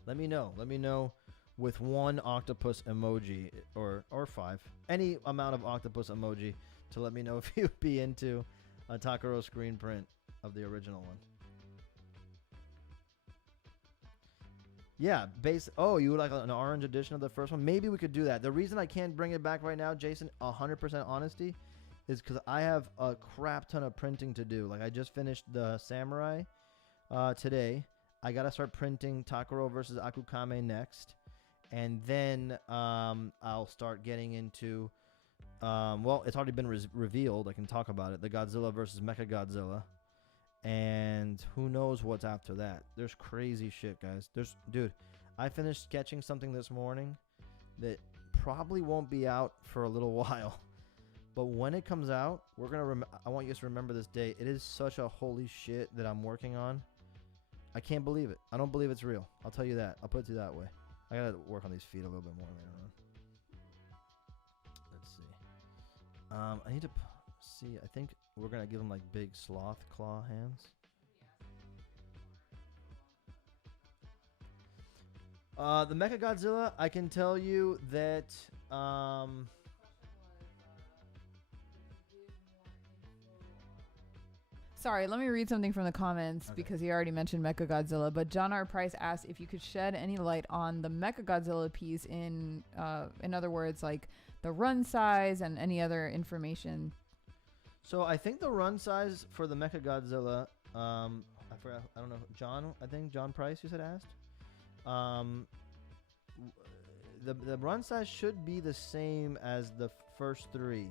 let me know with one octopus emoji or 5, any amount of octopus emoji, to let me know if you'd be into a Takaro screen print of the original one. Yeah, you would like an orange edition of the first one? Maybe we could do that. The reason I can't bring it back right now, Jason, 100% honesty, is because I have a crap ton of printing to do. Like I just finished the Samurai today. I gotta start printing Takuro versus Akukame next, and then I'll start getting into. Well, it's already been revealed. I can talk about it. The Godzilla versus Mechagodzilla, and who knows what's after that. There's crazy shit, guys. Dude, I finished sketching something this morning that probably won't be out for a little while. But when it comes out, I want you guys to remember this day. It is such a holy shit that I'm working on. I can't believe it. I don't believe it's real. I'll tell you that. I'll put it to you that way. I gotta work on these feet a little bit more later on. Let's see. I need to see. I think we're gonna give them like big sloth claw hands. The Mechagodzilla, I can tell you that. Sorry, let me read something from the comments because he already mentioned Mechagodzilla. But John R. Price asked if you could shed any light on the Mechagodzilla piece in other words, like the run size and any other information. So I think the run size for the Mechagodzilla, I forgot, I don't know, John Price, you said asked. The run size should be the same as the first three.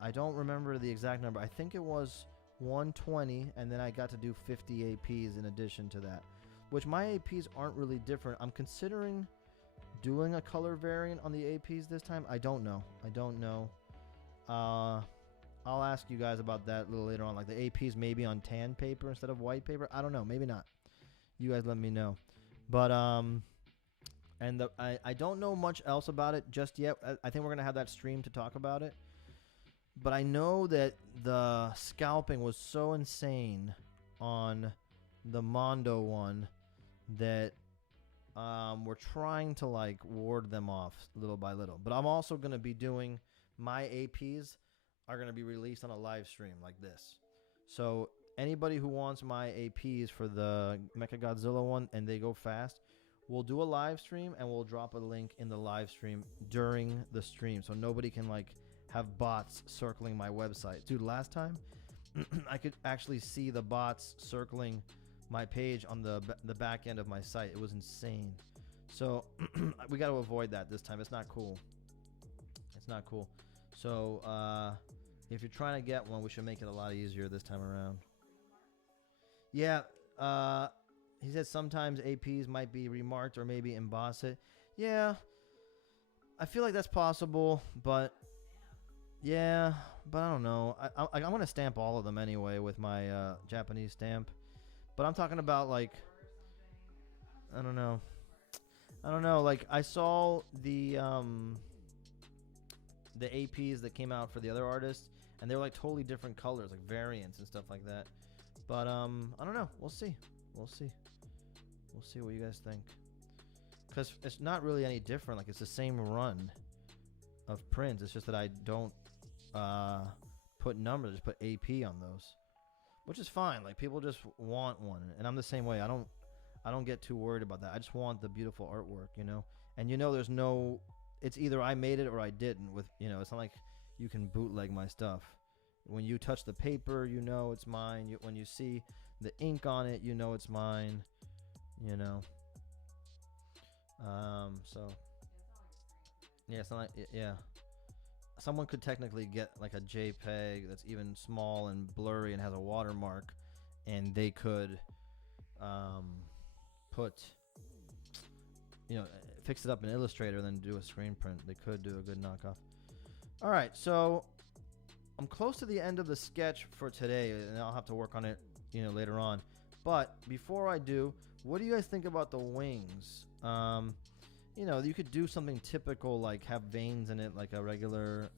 I don't remember the exact number. I think it was 120, and then I got to do 50 APs in addition to that, which my APs aren't really different. I'm considering doing a color variant on the APs this time. I don't know. I'll ask you guys about that a little later on, like the APs maybe on tan paper instead of white paper. I don't know. Maybe not. You guys let me know. But I don't know much else about it just yet. I think we're gonna have that stream to talk about it. But I know that the scalping was so insane on the Mondo one that we're trying to like ward them off little by little. But I'm also going to be doing my APs are going to be released on a live stream like this. So anybody who wants my APs for the Mechagodzilla one and they go fast, we'll do a live stream and we'll drop a link in the live stream during the stream so nobody can like have bots circling my website. Dude, last time I could actually see the bots circling my page on the back end of my site. It was insane. So we got to avoid that this time. It's not cool. So if you're trying to get one, we should make it a lot easier this time around. Yeah, he said sometimes APs might be remarked or maybe emboss it. Yeah, I feel like that's possible, but yeah, but I don't know. I'm going to stamp all of them anyway with my Japanese stamp. But I'm talking about like, I don't know. Like I saw the APs that came out for the other artists, and they were like totally different colors, like variants and stuff like that. But I don't know. We'll see what you guys think. Because it's not really any different. Like it's the same run of prints. It's just that I don't put numbers, just put AP on those, which is fine. Like people just want one, and I'm the same way. I don't get too worried about that. I just want the beautiful artwork, you know. And there's no. It's either I made it or I didn't. With it's not like you can bootleg my stuff. When you touch the paper, it's mine. When you see the ink on it, it's mine. So yeah, it's not like yeah. Someone could technically get like a JPEG that's even small and blurry and has a watermark, and they could put fix it up in Illustrator and then do a screen print. They could do a good knockoff. All right, so I'm close to the end of the sketch for today, and I'll have to work on it later on. But before I do, what do you guys think about the wings? You could do something typical like have veins in it like a regular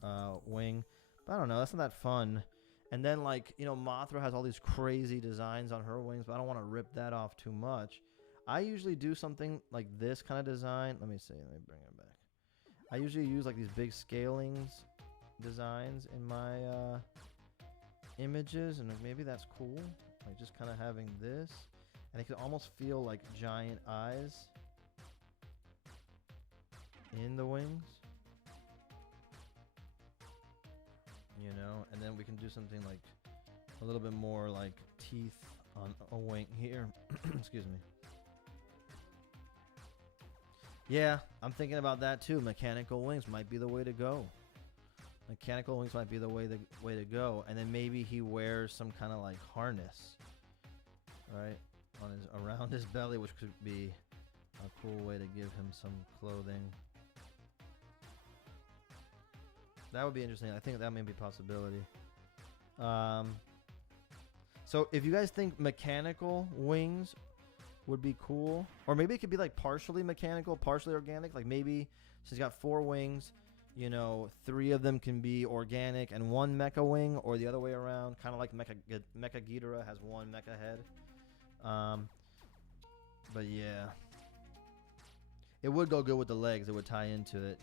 wing. But I don't know, that's not that fun. And then like, Mothra has all these crazy designs on her wings, but I don't want to rip that off too much. I usually do something like this kind of design. Let me bring it back. I usually use like these big scalings designs in my images, and maybe that's cool. Like just kind of having this, and it can almost feel like giant eyes in the wings, and then we can do something like a little bit more like teeth on a wing here. Excuse me. Yeah, I'm thinking about that too. Mechanical wings might be the way to go. Mechanical wings might be the way to go. And then maybe he wears some kind of like harness, right, on his around his belly, which could be a cool way to give him some clothing. That would be interesting. I think that may be a possibility. So if you guys think mechanical wings would be cool, or maybe it could be like partially mechanical, partially organic. Like maybe since he's got 4 wings, you know, 3 of them can be organic and 1 mecha wing, or the other way around, kind of like Mecha Ghidorah has 1 mecha head. But yeah, it would go good with the legs. It would tie into it.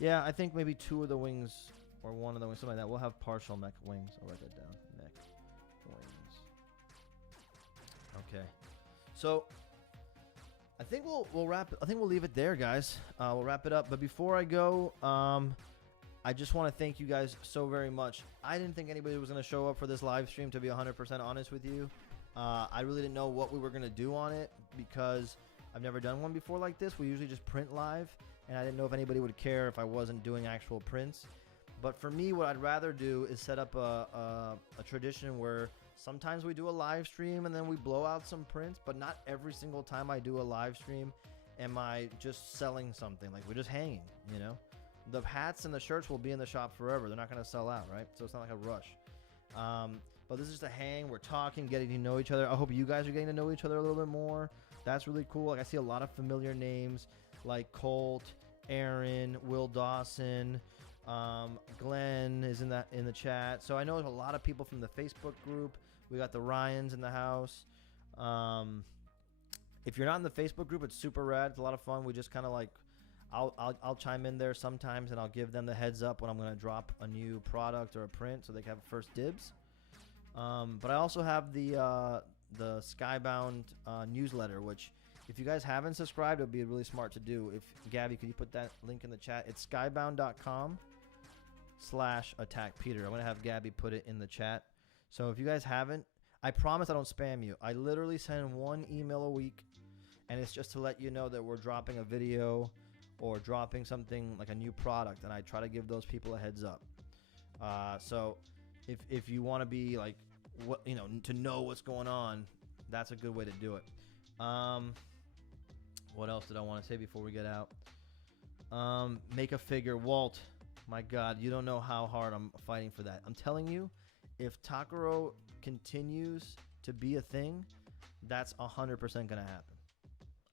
Yeah. I think maybe 2 of the wings or 1 of the wings, something like that. We'll have partial mech wings. I'll write that down. Mech wings. Okay. So I think we'll wrap. I think we'll leave it there, guys. We'll wrap it up. But before I go, I just want to thank you guys so very much. I didn't think anybody was going to show up for this live stream, to be 100% honest with you. I really didn't know what we were going to do on it because I've never done one before like this. We usually just print live, and I didn't know if anybody would care if I wasn't doing actual prints. But for me, what I'd rather do is set up a tradition where sometimes we do a live stream and then we blow out some prints, but not every single time I do a live stream am I just selling something. Like, we're just hanging, you know? The hats and the shirts will be in the shop forever. They're not going to sell out, right? So it's not like a rush. But this is just a hang. We're talking, getting to know each other. I hope you guys are getting to know each other a little bit more. That's really cool. Like, I see a lot of familiar names like Colt, Aaron, Will Dawson, Glenn is in the chat. So I know there's a lot of people from the Facebook group. We got the Ryans in the house. If you're not in the Facebook group, it's super rad. It's a lot of fun. We just kind of like, I'll chime in there sometimes, and I'll give them the heads up when I'm going to drop a new product or a print, so they can have first dibs. But I also have the Skybound newsletter, which if you guys haven't subscribed, it would be really smart to do. If Gabby, could you put that link in the chat? It's skybound.com/attackpeter. I'm going to have Gabby put it in the chat. So if you guys haven't, I promise I don't spam you. I literally send 1 email a week, and it's just to let you know that we're dropping a video or dropping something like a new product, and I try to give those people a heads up. So if you want to be like, what, you know, to know what's going on, that's a good way to do it. What else did I want to say before we get out? Make a figure. Walt, my God, you don't know how hard I'm fighting for that. I'm telling you, if Takuro continues to be a thing, that's 100% going to happen.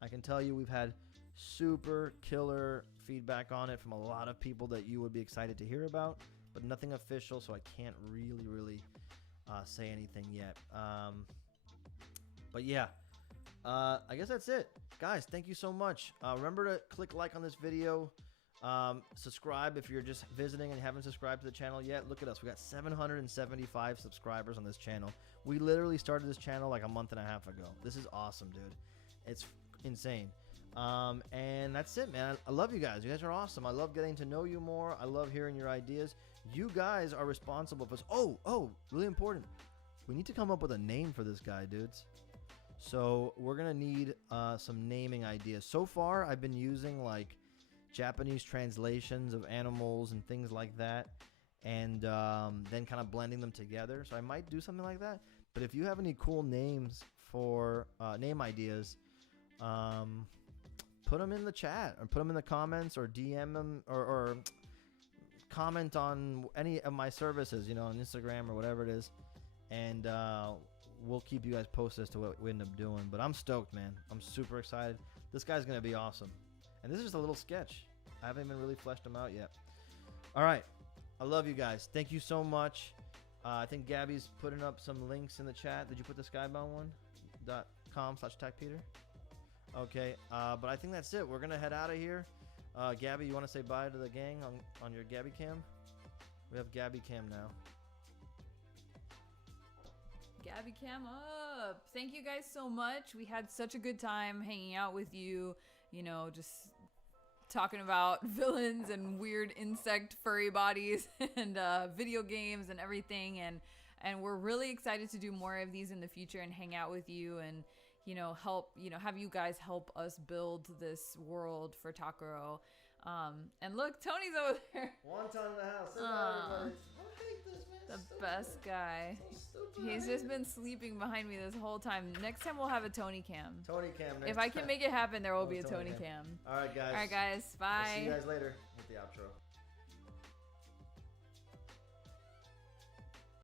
I can tell you we've had super killer feedback on it from a lot of people that you would be excited to hear about, but nothing official, so I can't really say anything yet. But yeah, I guess that's it. Guys, thank you so much. Remember to click like on this video. Subscribe if you're just visiting and haven't subscribed to the channel yet. Look at us. We got 775 subscribers on this channel. We literally started this channel like a month and a half ago. This is awesome, dude. It's insane. And that's it, man. I love you guys. You guys are awesome. I love getting to know you more. I love hearing your ideas. You guys are responsible for this. Oh, really important. We need to come up with a name for this guy, dudes. So we're going to need some naming ideas. So far, I've been using like Japanese translations of animals and things like that, and then kind of blending them together. So I might do something like that. But if you have any cool names for name ideas, put them in the chat or put them in the comments or DM them or comment on any of my services, you know, on Instagram or whatever it is. And we'll keep you guys posted as to what we end up doing. But I'm stoked, man. I'm super excited. This guy's going to be awesome. And this is just a little sketch. I haven't even really fleshed them out yet. All right. I love you guys. Thank you so much. I think Gabby's putting up some links in the chat. Did you put the Skybound one? .com/attackpeter? Okay. But I think that's it. We're going to head out of here. Gabby, you want to say bye to the gang on your Gabby cam? We have Gabby cam now. Gabby cam up. Thank you guys so much. We had such a good time hanging out with you, you know, just talking about villains and weird insect furry bodies and video games and everything. And And we're really excited to do more of these in the future and hang out with you and, help, have you guys help us build this world for Takuro. And look, Tony's over there. One time in the house. Say bye, everybody. I hate this, man. The best guy. So stupid. He's just been sleeping behind me this whole time. Next time we'll have a Tony cam. Tony cam. If I can make it happen, there will be a Tony cam. All right, guys. Bye. See you guys later with the outro.